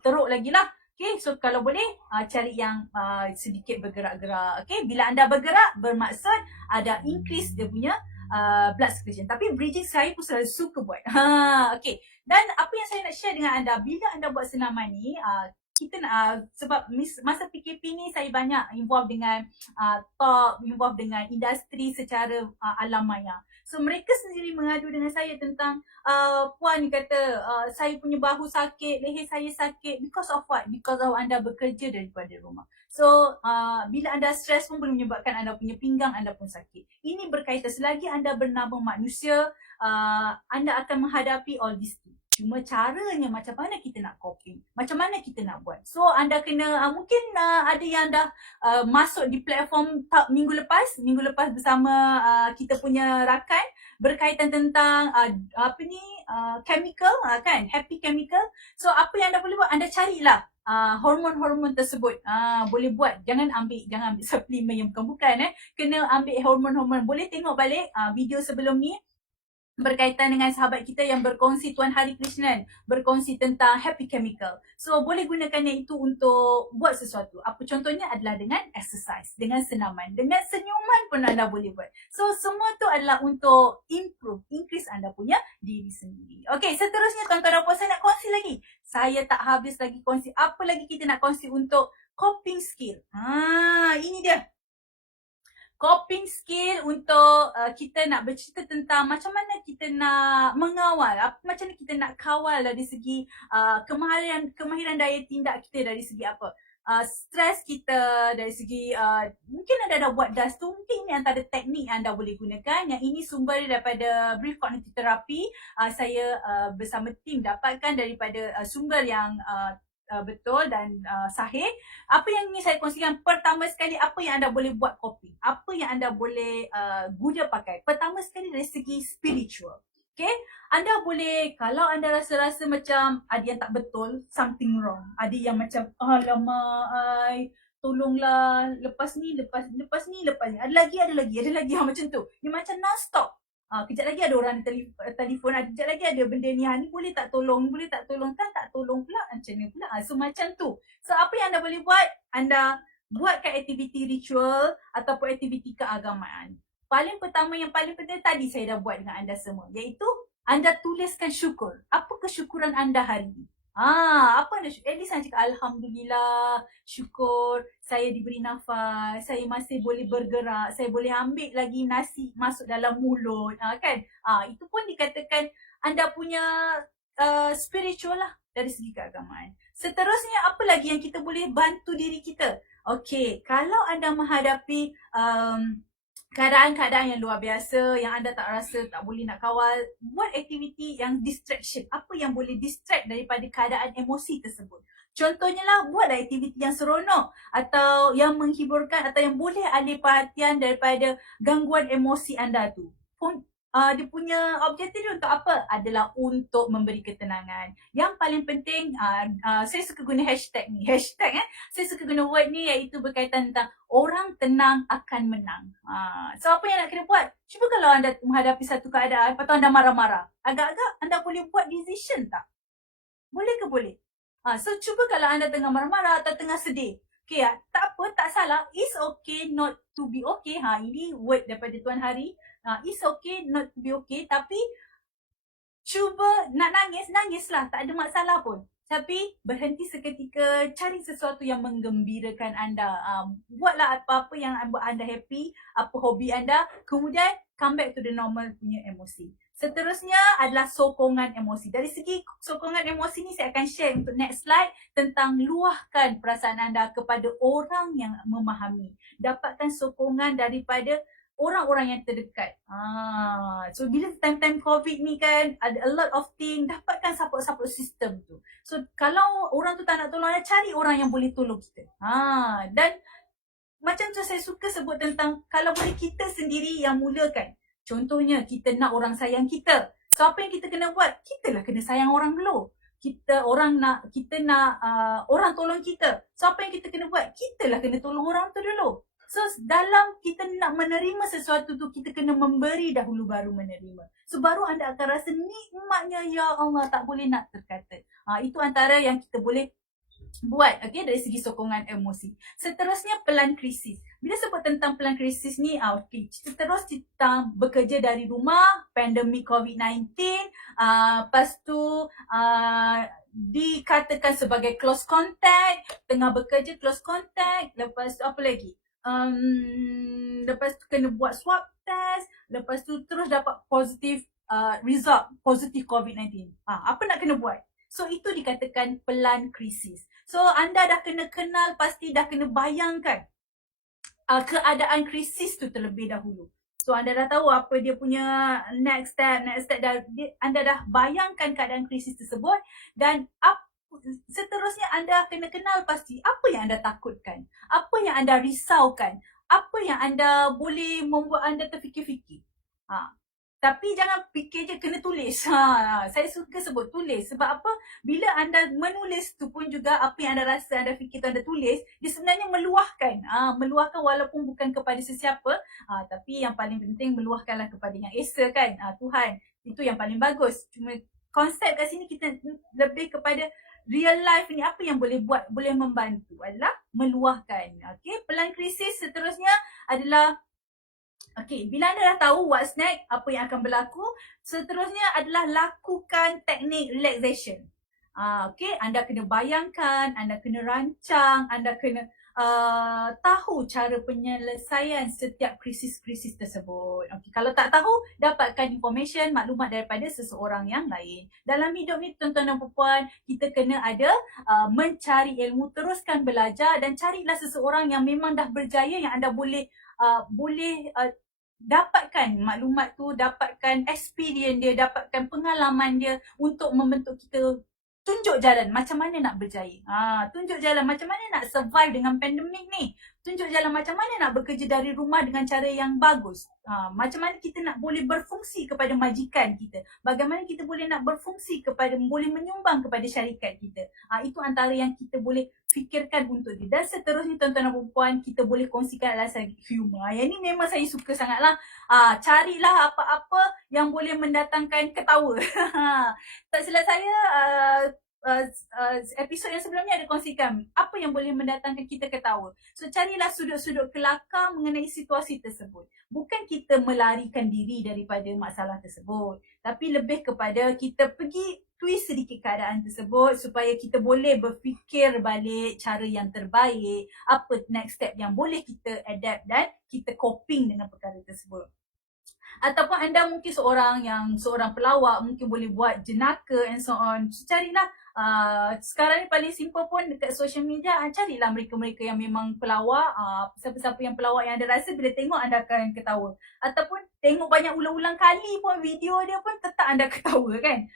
teruk lagi lah. Okay, so kalau boleh cari yang sedikit bergerak-gerak. Okay, bila anda bergerak bermaksud ada increase dia punya blood circulation. Tapi bridging saya pun selalu suka buat. Okay, dan apa yang saya nak share dengan anda, bila anda buat senaman ni, kita nak, sebab masa PKP ni saya banyak involve dengan talk, involve dengan industri secara alam maya. So mereka sendiri mengadu dengan saya tentang puan kata saya punya bahu sakit, leher saya sakit, because of what? Because of anda bekerja daripada rumah. So bila anda stres pun boleh menyebabkan anda punya pinggang anda pun sakit. Ini berkaitan, selagi anda bernama manusia, anda akan menghadapi all these things. Cuma caranya macam mana kita nak coping, macam mana kita nak buat. So anda kena, mungkin ada yang dah masuk di platform minggu lepas bersama kita punya rakan berkaitan tentang chemical, kan, happy chemical. So apa yang anda boleh buat, anda carilah hormon-hormon tersebut. Boleh buat, jangan ambil suplemen yang bukan-bukan. Kena ambil hormon-hormon. Boleh tengok balik video sebelum ni berkaitan dengan sahabat kita yang berkongsi, Tuan Hari Krishnan, berkongsi tentang happy chemical. So boleh gunakannya itu untuk buat sesuatu. Apa contohnya adalah dengan exercise, dengan senaman, dengan senyuman pun anda boleh buat. So semua tu adalah untuk increase anda punya diri sendiri. Okay, seterusnya tuan-tuan dan puan, saya nak kongsi lagi. Saya tak habis lagi kongsi. Apa lagi kita nak kongsi untuk coping skill? Ini dia. Coping skill untuk kita nak bercerita tentang macam mana kita nak mengawal, macam mana kita nak kawal dari segi kemahiran daya tindak kita, dari segi apa, stres kita, dari segi mungkin anda dah buat DAS tu, mungkin ini antara teknik anda boleh gunakan. Yang ini sumber daripada Brief Cognitive Therapy. Saya bersama tim dapatkan daripada sumber yang betul dan sahih. Apa yang ingin saya kongsikan, pertama sekali, apa yang anda boleh buat coping, apa yang anda boleh guna pakai. Pertama sekali dari segi spiritual. Okay, anda boleh, kalau anda rasa-rasa macam ada yang tak betul, something wrong, ada yang macam alamak, tolonglah, lepas ni, ada lagi macam tu. Dia macam non-stop. Kejap lagi ada orang telefon, kejap lagi ada benda ni, ni boleh tak tolong, tak tolong pula, macam ni pula. So macam tu. So apa yang anda boleh buat, anda buatkan aktiviti ritual ataupun aktiviti keagamaan. Paling pertama, yang paling penting tadi saya dah buat dengan anda semua, iaitu anda tuliskan syukur. Apa kesyukuran anda hari ini? Apa anda syukur? At least anda cakap Alhamdulillah, syukur saya diberi nafas, saya masih boleh bergerak, saya boleh ambil lagi nasi masuk dalam mulut, kan? Itu pun dikatakan anda punya spiritual lah dari segi keagamaan. Seterusnya, apa lagi yang kita boleh bantu diri kita? Okay, kalau anda menghadapi keadaan-keadaan yang luar biasa, yang anda tak rasa tak boleh nak kawal, buat aktiviti yang distraction. Apa yang boleh distract daripada keadaan emosi tersebut. Contohnya lah, buatlah aktiviti yang seronok atau yang menghiburkan atau yang boleh alih perhatian daripada gangguan emosi anda tu. Dia punya objektif dia untuk apa? Adalah untuk memberi ketenangan. Yang paling penting, saya suka guna hashtag ni. Saya suka guna word ni, iaitu berkaitan tentang orang tenang akan menang. So apa yang nak kena buat? Cuba kalau anda menghadapi satu keadaan, lepas tu anda marah-marah, agak-agak anda boleh buat decision tak? Boleh ke boleh? So cuba kalau anda tengah marah-marah atau tengah sedih. Okay, tak apa, tak salah. It's okay not to be okay. Ini word daripada Tuan Hari. It's okay not to be okay. Tapi cuba nak nangis, nangislah. Tak ada masalah pun. Tapi berhenti seketika, cari sesuatu yang menggembirakan anda. Buatlah apa-apa yang buat anda happy, apa hobi anda. Kemudian come back to the normal punya emosi. Seterusnya adalah sokongan emosi. Dari segi sokongan emosi ni, saya akan share untuk next slide tentang luahkan perasaan anda kepada orang yang memahami. Dapatkan sokongan daripada orang-orang yang terdekat. So bila time-time COVID ni kan, ada a lot of thing, dapatkan support-support system tu. So kalau orang tu tak nak tolong, cari orang yang boleh tolong kita. Dan macam tu saya suka sebut tentang kalau boleh kita sendiri yang mulakan. Contohnya kita nak orang sayang kita. So apa yang kita kena buat? Kita lah kena sayang orang dulu. Kita nak orang tolong kita. So apa yang kita kena buat? Kita lah kena tolong orang tu dulu. So dalam kita nak menerima sesuatu tu, kita kena memberi dahulu baru menerima. So baru anda akan rasa nikmatnya, ya Allah, tak boleh nak terkata. Itu antara yang kita boleh buat, okay, dari segi sokongan emosi. Seterusnya pelan krisis. Bila sebut tentang pelan krisis ni, okay, kita bekerja dari rumah, pandemik COVID-19, lepas tu dikatakan sebagai close contact, tengah bekerja close contact, lepas tu apa lagi? Lepas tu kena buat swab test, lepas tu terus dapat positif result, positif COVID-19. Apa nak kena buat? So itu dikatakan pelan krisis. So anda dah kena kenal, pasti dah kena bayangkan keadaan krisis tu terlebih dahulu. So anda dah tahu apa dia punya next step anda dah bayangkan keadaan krisis tersebut, dan seterusnya anda kena kenal pasti apa yang anda takutkan, apa yang anda risaukan, apa yang anda boleh membuat anda terfikir-fikir. Tapi jangan fikir je kena tulis. Saya suka sebut tulis. Sebab apa? Bila anda menulis tu pun juga apa yang anda rasa, anda fikir tu anda tulis, dia sebenarnya meluahkan. Meluahkan walaupun bukan kepada sesiapa. Tapi yang paling penting meluahkanlah kepada Yang Esa kan. Tuhan. Itu yang paling bagus. Cuma konsep kat sini kita lebih kepada real life ni, apa yang boleh buat, boleh membantu adalah meluahkan. Okay, pelan krisis seterusnya adalah, okay, bila anda dah tahu what's next, apa yang akan berlaku, seterusnya adalah lakukan teknik relaxation. Okay, anda kena bayangkan, anda kena rancang, anda kena tahu cara penyelesaian setiap krisis-krisis tersebut. Okay, kalau tak tahu, dapatkan information, maklumat daripada seseorang yang lain. Dalam hidup ni, tuan-tuan dan puan, kita kena ada mencari ilmu, teruskan belajar, dan carilah seseorang yang memang dah berjaya, yang anda boleh dapatkan maklumat tu, dapatkan experience dia, dapatkan pengalaman dia untuk membentuk kita. Tunjuk jalan macam mana nak berjaya. Tunjuk jalan macam mana nak survive dengan pandemik ni. Tunjuk jalan macam mana nak bekerja dari rumah dengan cara yang bagus. Macam mana kita nak boleh berfungsi kepada majikan kita. Bagaimana kita boleh nak berfungsi boleh menyumbang kepada syarikat kita. Itu antara yang kita boleh fikirkan untuk dia. Dan seterusnya tuan-tuan dan puan, kita boleh kongsikan adalah humor. Yang ni memang saya suka sangatlah. Carilah apa-apa yang boleh mendatangkan ketawa. Tak silap saya, episod yang sebelumnya ada kongsikan apa yang boleh mendatangkan kita ketawa. So carilah sudut-sudut kelakar mengenai situasi tersebut. Bukan kita melarikan diri daripada masalah tersebut, tapi lebih kepada kita pergi twist sedikit keadaan tersebut supaya kita boleh berfikir balik cara yang terbaik, apa next step yang boleh kita adapt dan kita coping dengan perkara tersebut. Ataupun anda mungkin seorang pelawak, mungkin boleh buat jenaka and so on. So, carilah sekarang ni paling simple pun dekat social media, carilah mereka-mereka yang memang pelawak, siapa-siapa yang pelawak yang anda rasa bila tengok anda akan ketawa. Ataupun tengok banyak ulang-ulang kali pun video dia pun tetap anda ketawa kan.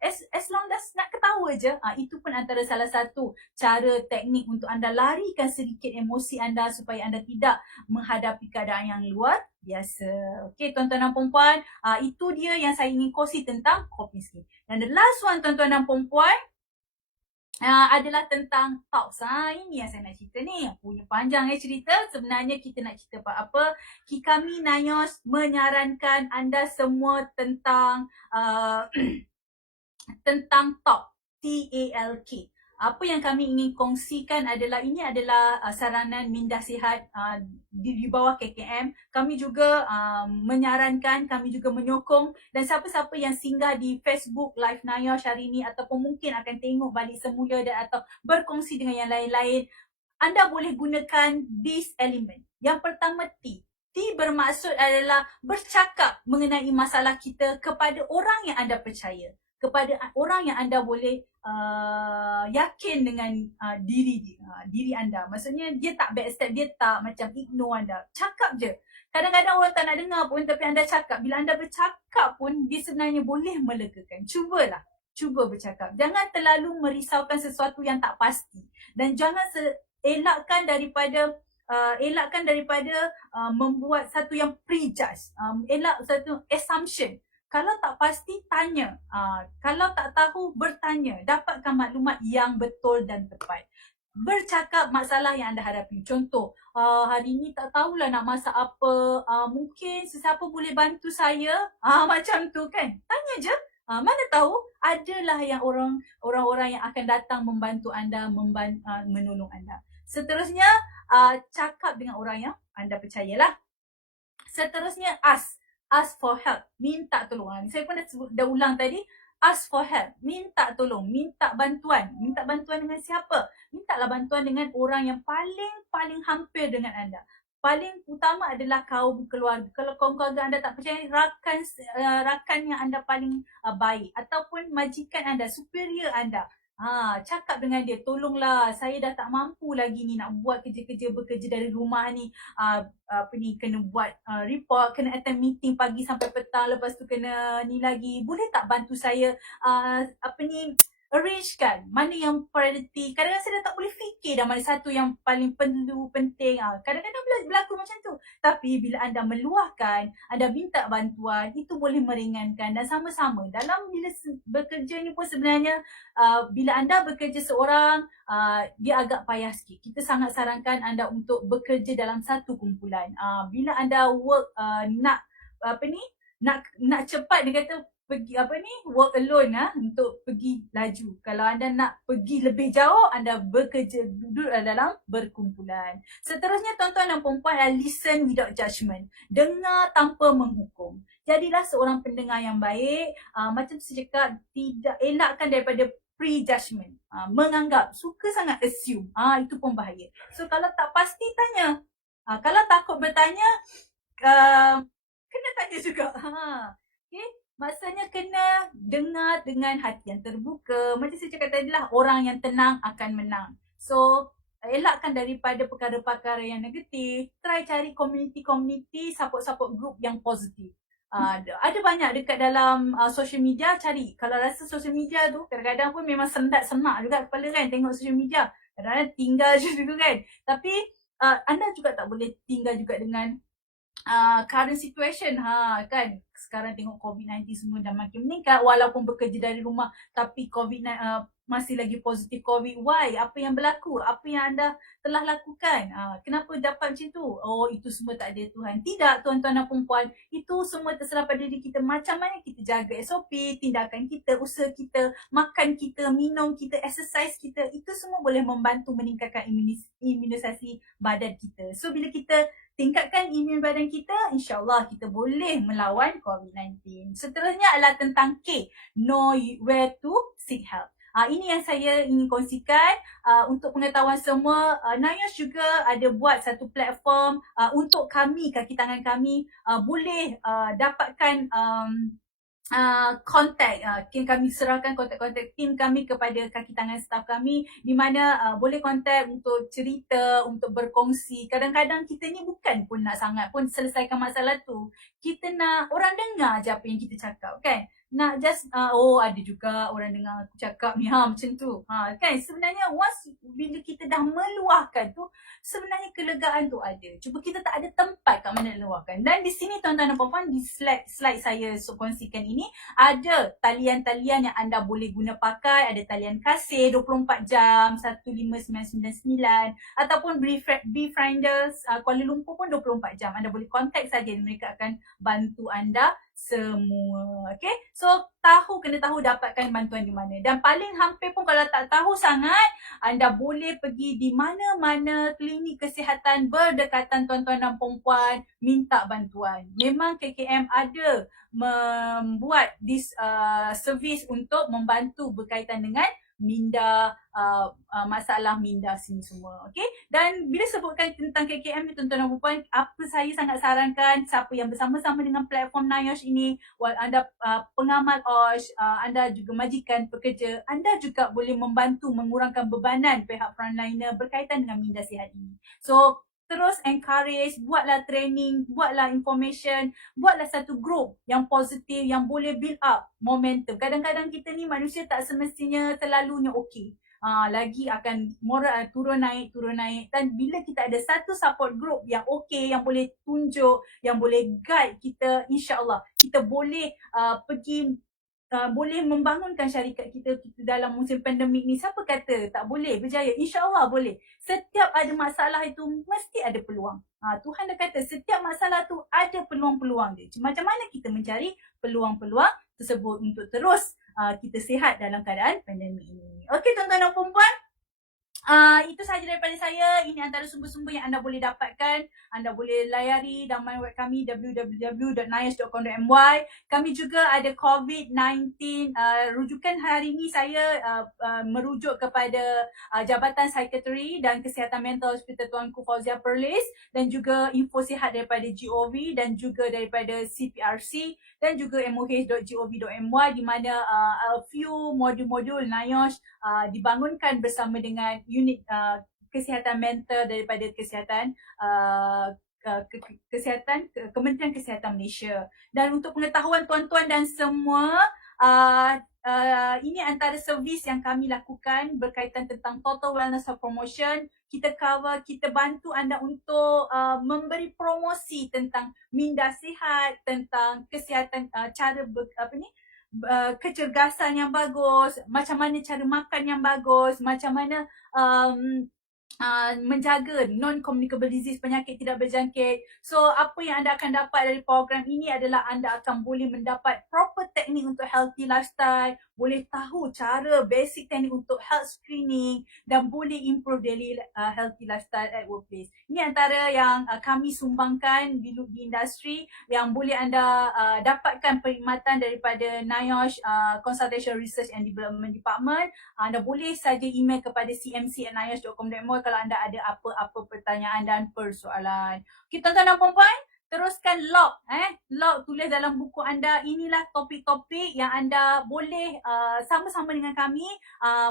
As long as nak ketawa je, itu pun antara salah satu cara teknik untuk anda larikan sedikit emosi anda supaya anda tidak menghadapi keadaan yang luar biasa. Okay, tuan-tuan dan puan-puan, itu dia yang saya ingin kongsi tentang coping skill. Dan the last one, tuan-tuan dan puan-puan, adalah tentang talks. Ini yang saya nak cerita ni. Punya panjang cerita. Sebenarnya kita nak cerita apa-apa. Kami Nayos menyarankan anda semua tentang tentang talk. TALK. Apa yang kami ingin kongsikan adalah, ini adalah saranan Minda Sihat di bawah KKM. Kami juga menyarankan, kami juga menyokong, dan siapa-siapa yang singgah di Facebook Live Nayosh hari ini ataupun mungkin akan tengok balik semula dan atau berkongsi dengan yang lain-lain, anda boleh gunakan this element. Yang pertama, T. T bermaksud adalah bercakap mengenai masalah kita kepada orang yang anda percaya. orang yang anda boleh yakin dengan diri anda. Maksudnya dia tak backstab, dia tak macam ignore anda. Cakap je. Kadang-kadang orang tak nak dengar pun tapi anda cakap. Bila anda bercakap pun dia sebenarnya boleh melegakan. Cuba bercakap. Jangan terlalu merisaukan sesuatu yang tak pasti. Dan jangan elakkan daripada membuat satu yang prejudge. Elak satu assumption. Kalau tak pasti, tanya. Kalau tak tahu, bertanya. Dapatkan maklumat yang betul dan tepat. Bercakap masalah yang anda hadapi. Contoh, hari ni tak tahulah nak masak apa. Mungkin sesiapa boleh bantu saya. Macam tu kan. Tanya je. Mana tahu adalah yang orang-orang yang akan datang membantu anda, menolong anda. Seterusnya, cakap dengan orang yang anda percayalah. Seterusnya, ask for help, minta tolong. Saya pun dah ulang tadi, ask for help, minta tolong, minta bantuan. Minta bantuan dengan siapa? Mintalah bantuan dengan orang yang paling hampir dengan anda. Paling utama adalah kaum keluarga. Kalau kaum keluarga anda tak percaya, rakan yang anda paling baik ataupun majikan anda, superior anda. Cakap dengan dia, tolonglah, saya dah tak mampu lagi ni nak buat bekerja dari rumah ni. Kena buat report, kena attend meeting pagi sampai petang, lepas tu kena ni lagi. Boleh tak bantu saya arrange kan mana yang priority. Kadang-kadang saya dah tak boleh fikir dah mana satu yang paling perlu, penting. Kadang-kadang berlaku macam tu. Tapi bila anda meluahkan, anda minta bantuan, itu boleh meringankan. Dan sama-sama dalam bila bekerja ni pun sebenarnya, bila anda bekerja seorang, dia agak payah sikit. Kita sangat sarankan anda untuk bekerja dalam satu kumpulan. Bila anda work nak cepat, dia kata pergi work alone untuk pergi laju. Kalau anda nak pergi lebih jauh, anda bekerja duduk dalam berkumpulan. Seterusnya, tuan-tuan dan puan-puan, listen without judgment. Dengar tanpa menghukum. Jadilah seorang pendengar yang baik. Macam saya cakap, tidak elakkan daripada prejudgment. Menganggap, suka sangat assume. Itu pun bahaya. So kalau tak pasti, tanya. Kalau takut bertanya, kena tanya juga. Okay? Maksudnya kena dengar dengan hati yang terbuka. Macam saya cakap tadi lah, orang yang tenang akan menang. So, elakkan daripada perkara-perkara yang negatif. Try cari community, support group yang positif. Ada banyak dekat dalam social media, cari. Kalau rasa social media tu, kadang-kadang pun memang senak juga kepala kan tengok social media. Kadang-kadang tinggal je dulu kan. Tapi, anda juga tak boleh tinggal juga dengan current situation kan. Sekarang tengok COVID-19 semua dah makin meningkat, walaupun bekerja dari rumah tapi masih lagi positif COVID. Why? Apa yang berlaku? Apa yang anda telah lakukan? Kenapa dapat macam tu? Oh, itu semua tak ada Tuhan. Tidak, tuan-tuan dan puan-puan, itu semua terserah pada diri kita. Macam mana kita jaga SOP, tindakan kita, usaha kita, makan kita, minum kita, exercise kita, itu semua boleh membantu meningkatkan imunisasi badan kita. So bila kita tingkatkan imun badan kita, insyaAllah kita boleh melawan COVID-19. Seterusnya adalah tentang K, know where to seek help. Ini yang saya ingin kongsikan untuk pengetahuan semua. Nayos juga ada buat satu platform untuk kami, kaki tangan kami, boleh dapatkan kontak. Kami serahkan kontak-kontak tim kami kepada kaki tangan staff kami, di mana boleh kontak untuk cerita, untuk berkongsi. Kadang-kadang kita ni bukan pun nak sangat pun selesaikan masalah tu. Kita nak orang dengar je apa yang kita cakap kan. Nak just ada juga orang dengar aku cakap ni macam tu. Kan sebenarnya once bila kita dah meluahkan tu, sebenarnya kelegaan tu ada. Cuba kita tak ada tempat kat mana luahkan. Dan di sini tuan-tuan dan puan-puan, di slide saya kongsikan ini, ada talian-talian yang anda boleh guna pakai. Ada talian kasih 24 jam 15999, ataupun Befrienders Kuala Lumpur pun 24 jam. Anda boleh contact saja, mereka akan bantu anda semua. Okay, so kena tahu dapatkan bantuan di mana. Dan paling hampir pun kalau tak tahu sangat, anda boleh pergi di mana-mana klinik kesihatan berdekatan tuan-tuan dan perempuan, minta bantuan. Memang KKM ada membuat this service untuk membantu berkaitan dengan minda, masalah minda sini semua. Okay? Dan bila sebutkan tentang KKM ni tuan-tuan dan puan, apa saya sangat sarankan siapa yang bersama-sama dengan platform NIOSH ini, anda pengamal OSH, anda juga majikan pekerja, anda juga boleh membantu mengurangkan bebanan pihak frontliner berkaitan dengan minda sihat ini. So, terus encourage, buatlah training, buatlah information, buatlah satu group yang positif, yang boleh build up momentum. Kadang-kadang kita ni manusia tak semestinya selalunya okey. Lagi akan moral turun naik. Dan bila kita ada satu support group yang okey, yang boleh tunjuk, yang boleh guide kita, insya-Allah kita boleh pergi boleh membangunkan syarikat kita dalam musim pandemik ni. Siapa kata tak boleh berjaya? InsyaAllah boleh. Setiap ada masalah itu mesti ada peluang. Tuhan dah kata setiap masalah tu ada peluang-peluang dia. Macam mana kita mencari peluang-peluang tersebut untuk terus kita sihat dalam keadaan pandemik ini. Okey tuan-tuan dan puan-puan, itu sahaja daripada saya. Ini antara sumber-sumber yang anda boleh dapatkan. Anda boleh layari laman web kami www.nias.com.my. Kami juga ada COVID-19 rujukan hari ini. Saya merujuk kepada Jabatan Psikiatri dan Kesihatan Mental Hospital Tuanku Fauzia Perlis, dan juga info sihat daripada GOV dan juga daripada CPRC dan juga moh.gov.my, di mana a few modul-modul NIOSH dibangunkan bersama dengan unit kesihatan mental daripada Kementerian Kesihatan Malaysia. Dan untuk pengetahuan tuan-tuan dan semua, ini antara servis yang kami lakukan berkaitan tentang Total Wellness Health Promotion. Kita cover, kita bantu anda untuk memberi promosi tentang minda sihat, tentang kesihatan, cara kecergasan yang bagus, macam mana cara makan yang bagus, macam mana menjaga non-communicable disease, penyakit tidak berjangkit. So apa yang anda akan dapat dari program ini adalah anda akan boleh mendapat proper teknik untuk healthy lifestyle, boleh tahu cara basic teknik untuk health screening, dan boleh improve daily healthy lifestyle at workplace. Ini antara yang kami sumbangkan di industri, yang boleh anda dapatkan perkhidmatan daripada NIOSH Consultation Research and Development Department. Anda boleh saja email kepada cmc@nios.com.my kalau anda ada apa-apa pertanyaan dan persoalan. Okay, tuan-tuan dan puan-puan, teruskan log, tulis dalam buku anda. Inilah topik-topik yang anda boleh sama-sama dengan kami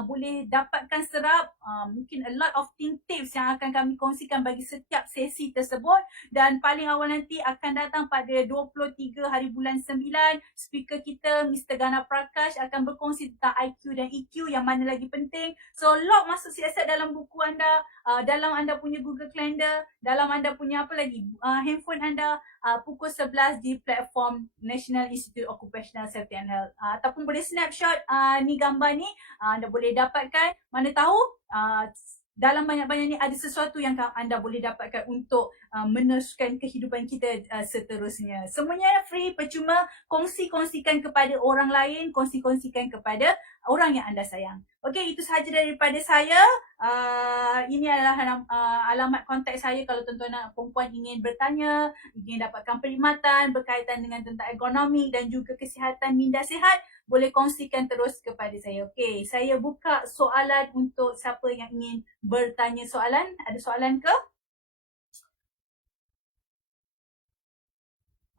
boleh dapatkan serap, mungkin a lot of tips yang akan kami kongsikan bagi setiap sesi tersebut. Dan paling awal nanti akan datang pada 23 hari bulan 9, speaker kita Mr. Gana Prakash akan berkongsi tentang IQ dan EQ, yang mana lagi penting. So log masuk siasat dalam buku anda, dalam anda punya Google Calendar, dalam anda punya apa lagi, handphone anda, pukul 11 di platform National Institute of Occupational Safety and Health. Ataupun boleh snapshot ni gambar ni, anda boleh dapatkan. Mana tahu dalam banyak-banyak ni ada sesuatu yang anda boleh dapatkan untuk meneruskan kehidupan kita seterusnya. Semuanya free, percuma. Kongsikan kepada orang lain, kongsikan kepada orang yang anda sayang. Okey, itu sahaja daripada saya. Ini adalah alamat kontak saya kalau tuan-tuan dan puan-puan ingin bertanya, ingin dapatkan perkhidmatan berkaitan dengan tentang ergonomi dan juga kesihatan minda sihat, boleh kongsikan terus kepada saya. Okey, saya buka soalan untuk siapa yang ingin bertanya soalan. Ada soalan ke?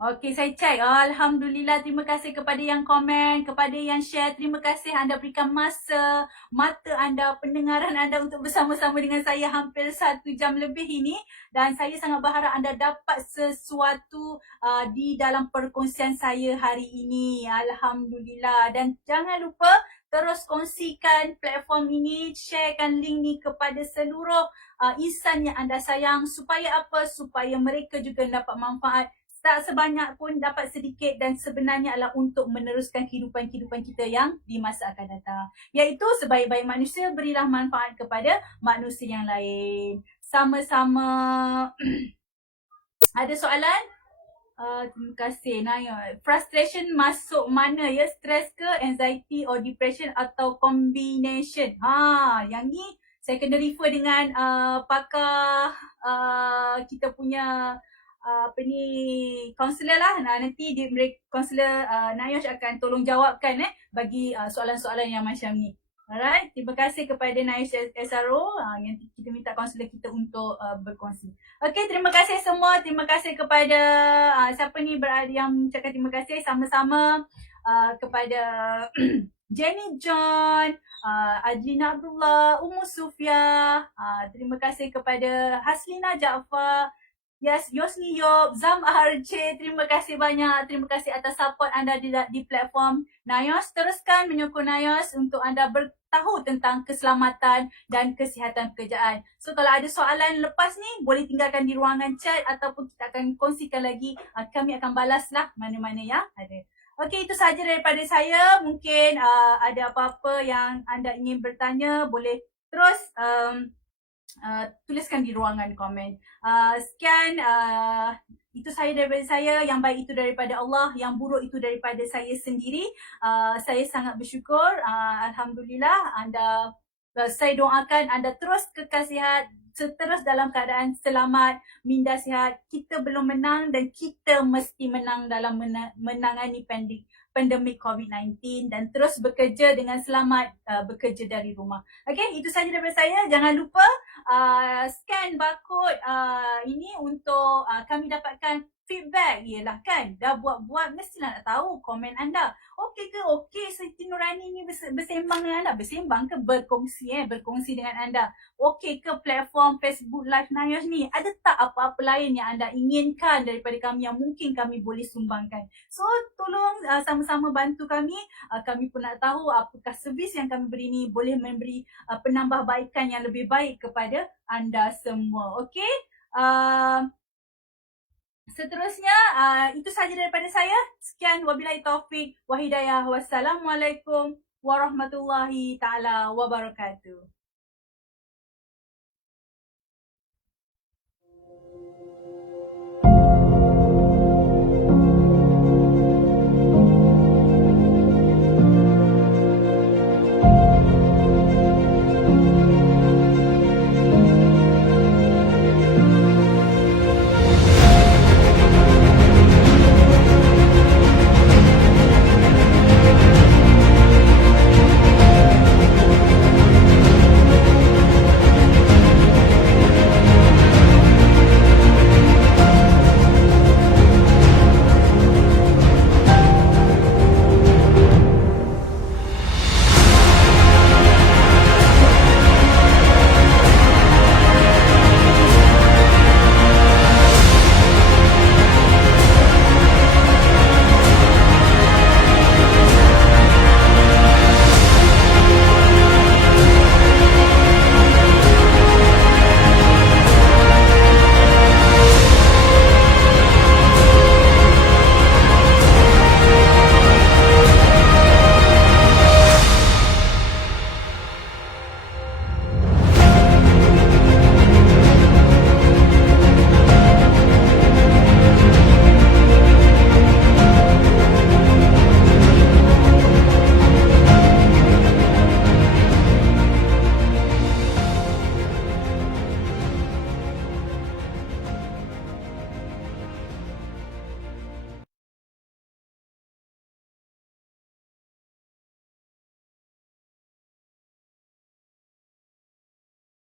Okey, saya cek. Alhamdulillah, terima kasih kepada yang komen, kepada yang share. Terima kasih anda berikan masa, mata anda, pendengaran anda untuk bersama-sama dengan saya hampir 1 jam lebih ini. Dan saya sangat berharap anda dapat sesuatu di dalam perkongsian saya hari ini. Alhamdulillah. Dan jangan lupa terus kongsikan platform ini, sharekan link ni kepada seluruh insan yang anda sayang. Supaya apa? Supaya mereka juga dapat manfaat. Tak sebanyak pun, dapat sedikit, dan sebenarnya adalah untuk meneruskan kehidupan kita yang di masa akan datang. Iaitu sebaik-baik manusia, berilah manfaat kepada manusia yang lain. Sama-sama. Ada soalan? Terima kasih Naya. Frustration masuk mana ya? Stress ke, anxiety or depression atau combination? Yang ni saya kena refer dengan pakar kita punya kaunselor lah. Nanti kaunselor Nayosh akan tolong jawabkan bagi soalan-soalan yang macam ni. Alright, terima kasih kepada Naish SRO yang kita minta kaunselor kita untuk berkongsi. Okay, terima kasih semua. Terima kasih kepada siapa ni yang cakap terima kasih sama-sama kepada Jenny John, Adlina Abdullah, Ummu Sufia. Terima kasih kepada Haslina Jaafar. Yes, Yosni Yob, Zam RJ, terima kasih banyak. Terima kasih atas support anda di platform Nayos. Teruskan menyokong Nayos untuk anda tahu tentang keselamatan dan kesihatan pekerjaan. So kalau ada soalan lepas ni, boleh tinggalkan di ruangan chat ataupun kita akan kongsikan lagi. Kami akan balaslah mana-mana yang ada. Okey, itu sahaja daripada saya. Mungkin ada apa-apa yang anda ingin bertanya, boleh terus tuliskan di ruangan komen. Sekian, itu saya daripada saya. Yang baik itu daripada Allah, yang buruk itu daripada saya sendiri. Saya sangat bersyukur. Alhamdulillah, saya doakan anda terus kekal sihat, terus dalam keadaan selamat, minda sihat. Kita belum menang dan kita mesti menang dalam menangani pandemik COVID-19 dan terus bekerja dengan selamat, bekerja dari rumah. Okay, itu sahaja daripada saya. Jangan lupa scan barcode ini untuk kami dapatkan feedback. Yelah kan, dah buat-buat mestilah nak tahu komen anda. Okey ke? Okey, Siti Nurani ni bersembang dengan anda. Bersembang ke? Berkongsi dengan anda. Okey ke platform Facebook Live Nayos ni? Ada tak apa-apa lain yang anda inginkan daripada kami yang mungkin kami boleh sumbangkan? So, tolong sama-sama bantu kami. Kami pun nak tahu apakah servis yang kami beri ni boleh memberi penambahbaikan yang lebih baik kepada anda semua. Okey? Seterusnya, itu sahaja daripada saya. Sekian, wabillahi taufik wa hidayah. Wassalamualaikum warahmatullahi taala wabarakatuh.